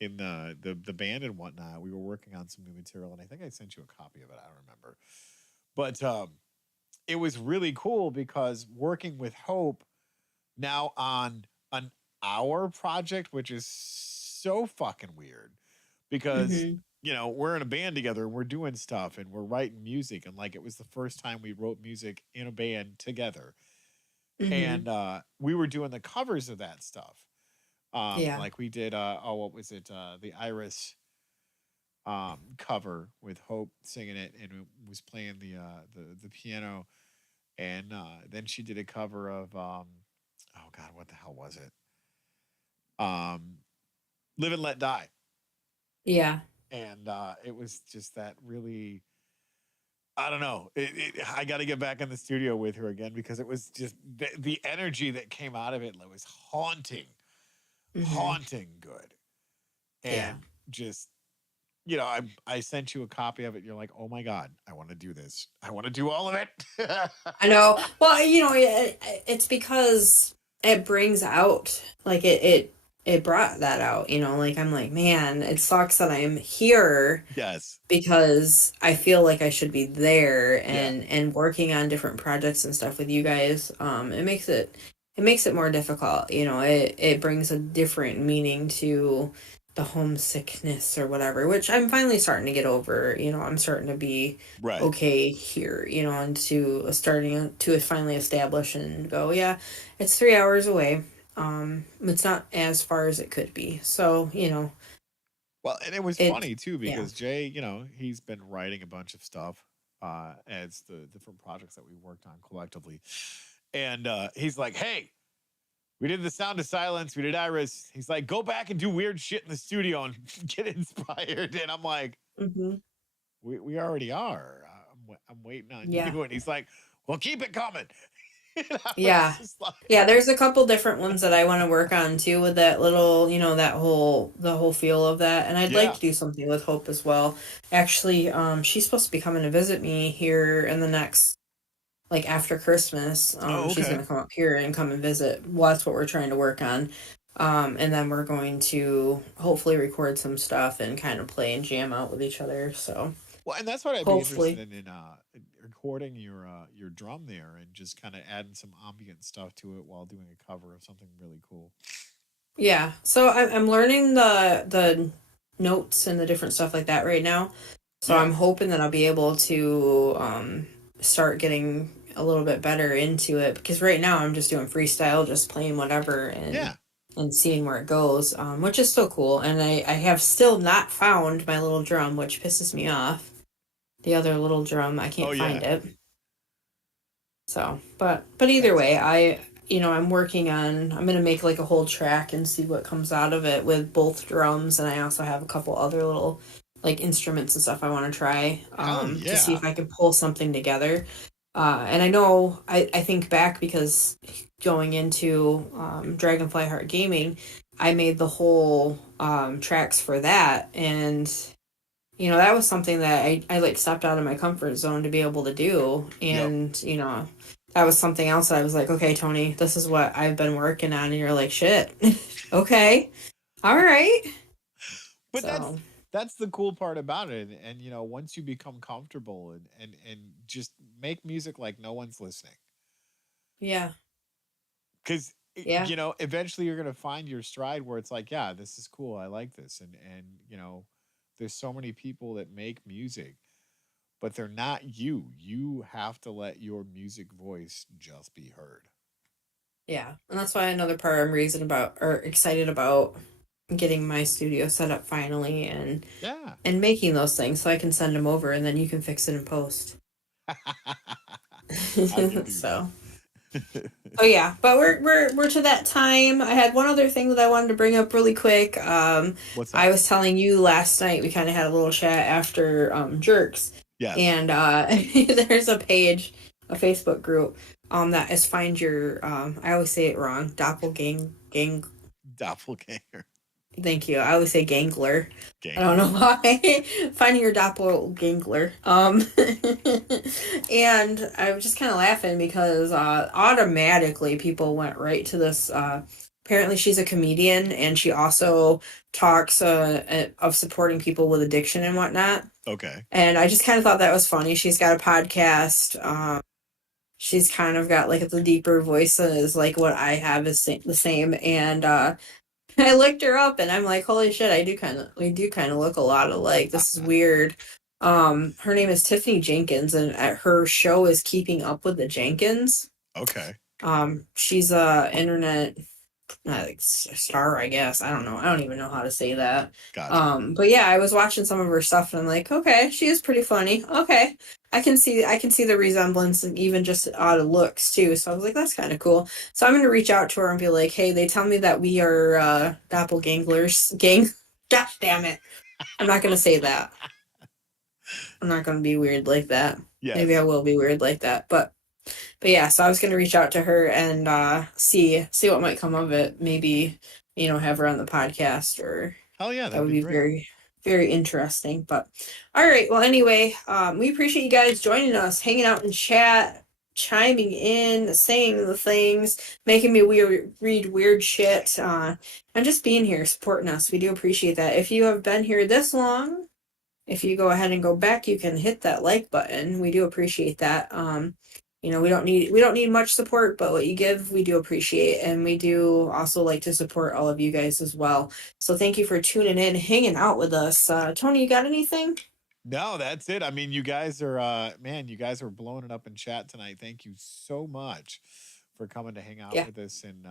in the band and whatnot, we were working on some new material, and I think I sent you a copy of it. I don't remember, but it was really cool because working with Hope now on an our project, which is so fucking weird, because Mhm. we're in a band together and we're doing stuff and we're writing music, and like it was the first time we wrote music in a band together, Mhm. and we were doing the covers of that stuff. Yeah. Like we did what was it, the Iris cover with Hope singing it, and it was playing the piano, and then she did a cover of oh god, what the hell was it, um Live and Let Die. Yeah. And it was just that really, I don't know. I got to get back in the studio with her again, because it was just the energy that came out of it was haunting, Mhm. haunting good, Yeah. and just. I sent you a copy of it. You're like, oh my god, I want to do this. I want to do all of it. I know. Well, it's because it brings out like it brought that out. Like I'm like, man, it sucks that I'm here Yes. because I feel like I should be there Yeah. and working on different projects and stuff with you guys. It makes it more difficult. It brings a different meaning to the homesickness or whatever, which I'm finally starting to get over. I'm starting to be Right. okay here, and to starting to finally establish and go, yeah, it's 3 hours away. It's not as far as it could be. So, Well, and it was it, funny too yeah. because Jay, he's been writing a bunch of stuff as the different projects that we worked on collectively. And he's like, "Hey, we did the Sound of Silence, we did Iris." He's like, "Go back and do weird shit in the studio and get inspired." And I'm like, Hmm. "We already are. I'm waiting on Yeah. you." And he's like, "Well, keep it coming." And I was Yeah. just like, Yeah, there's a couple different ones that I want to work on too with that little, the whole feel of that. And I'd like "Yeah, to do something with Hope as well. Actually, she's supposed to be coming to visit me here in the next, like after Christmas. oh, She's okay, gonna come up here and come and visit. Well, that's what we're trying to work on. And then we're going to hopefully record some stuff and kind of play and jam out with each other. So Well, and that's what I'd be interested hopefully, in recording your drum there and just kind of adding some ambient stuff to it while doing a cover of something really cool. yeah. So I'm learning the notes and the different stuff like that right now. So Yeah, I'm hoping that I'll be able to start getting a little bit better into it because right now I'm just doing freestyle, just playing whatever yeah. and seeing where it goes, which is still cool. And I have still not found my little drum, which pisses me off. The other little drum, I Oh can't find yeah, it. So, but either that's way, I'm working on. I'm gonna make like a whole track and see what comes out of it with both drums, and I also have a couple other little like instruments and stuff I want to try hell to see yeah. if I can pull something together. And I know I think back because going into Dragonfly Heart Gaming, I made the whole tracks for that, and that was something that I like stepped out of my comfort zone to be able to do. Yep. And, that was something else that I was like, okay, Tony, this is what I've been working on. And you're like, shit. Okay. All right. But So, that's the cool part about it. And once you become comfortable and just make music like no one's listening, yeah. because Yeah. eventually you're gonna find your stride where it's like, yeah, this is cool. I like this, and there's so many people that make music, but they're not you. You have to let your music voice just be heard. Yeah. And that's why another part I'm reason about or excited about getting my studio set up finally Yeah. and making those things so I can send them over and then you can fix it in post. I can do So. that. Oh yeah, but we're to that time. I had one other thing that I wanted to bring up really quick. What's I up? was telling you last night we kind of had a little chat after Jerks, Yes. and there's a page, a Facebook group that is find your I always say it wrong, doppelgang. Doppelganger. Thank you. I always say gangler. I don't know Gangler. why. Finding your doppelgangler. And I was just kind of laughing because automatically people went right to this. Apparently, she's a comedian and she also talks of supporting people with addiction and whatnot. Okay. And I just kind of thought that was funny. She's got a podcast. She's kind of got like the deeper voices, like what I have is the same. And I looked her up and I'm like, holy shit, we do kind of look a lot alike. This is weird. Her name is Tiffany Jenkins and her show is Keeping Up with the Jenkins. Okay. She's a internet like star, I guess. I don't know. I don't even know how to say that. Gotcha. But yeah, I was watching some of her stuff and I'm like, okay, she is pretty funny. Okay. I can see the resemblance and even just out of looks too. So I was like, that's kind of cool. So I'm gonna reach out to her and be like, hey, they tell me that we are doppelgangers. Gang gosh damn it. I'm not gonna say that. I'm not gonna be weird like that. Maybe I Yes. will be weird like that. But yeah, so I was gonna reach out to her and see what might come of it. Maybe, have her on the podcast or Hell yeah, that that'd would be be great. very very interesting. But all right, well, anyway, we appreciate you guys joining us, hanging out in chat, chiming in, saying the things, making me read weird shit, and just being here, supporting us. We do appreciate that. If you have been here this long, if you go ahead and go back, you can hit that like button. We do appreciate that. We don't need much support, but what you give, we do appreciate, and we do also like to support all of you guys as well. So thank you for tuning in, hanging out with us. Tony, you got anything? No, that's it. I mean, you guys are man, you guys are blowing it up in chat tonight. Thank you so much for coming to hang out Yeah. with us and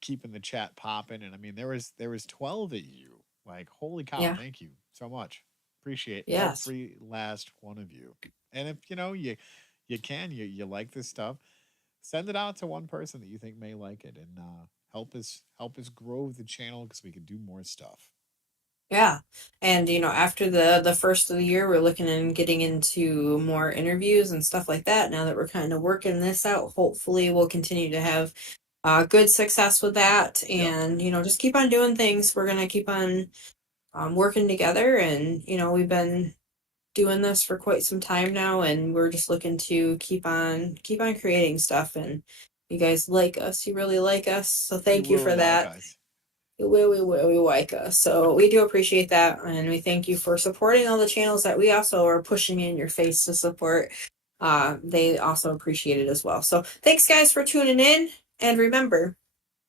keeping the chat popping. And I mean, there was 12 of you. Like, holy cow, Yeah. thank you so much. Appreciate Yes. every last one of you. And if you like this stuff, send it out to one person that you think may like it and help us grow the channel because we can do more stuff. Yeah. And after the first of the year, we're looking and getting into more interviews and stuff like that. Now that we're kind of working this out, hopefully we'll continue to have good success with that, Yep. and just keep on doing things. We're gonna keep on working together, and we've been doing this for quite some time now, and we're just looking to keep on creating stuff. And you guys like us, you really like us, so You thank you really for like that. us. We like us, so we do appreciate that, and we thank you for supporting all the channels that we also are pushing in your face to support. They also appreciate it as well. So thanks guys for tuning in, and remember,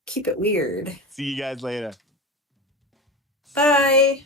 keep it weird. See you guys later. Bye.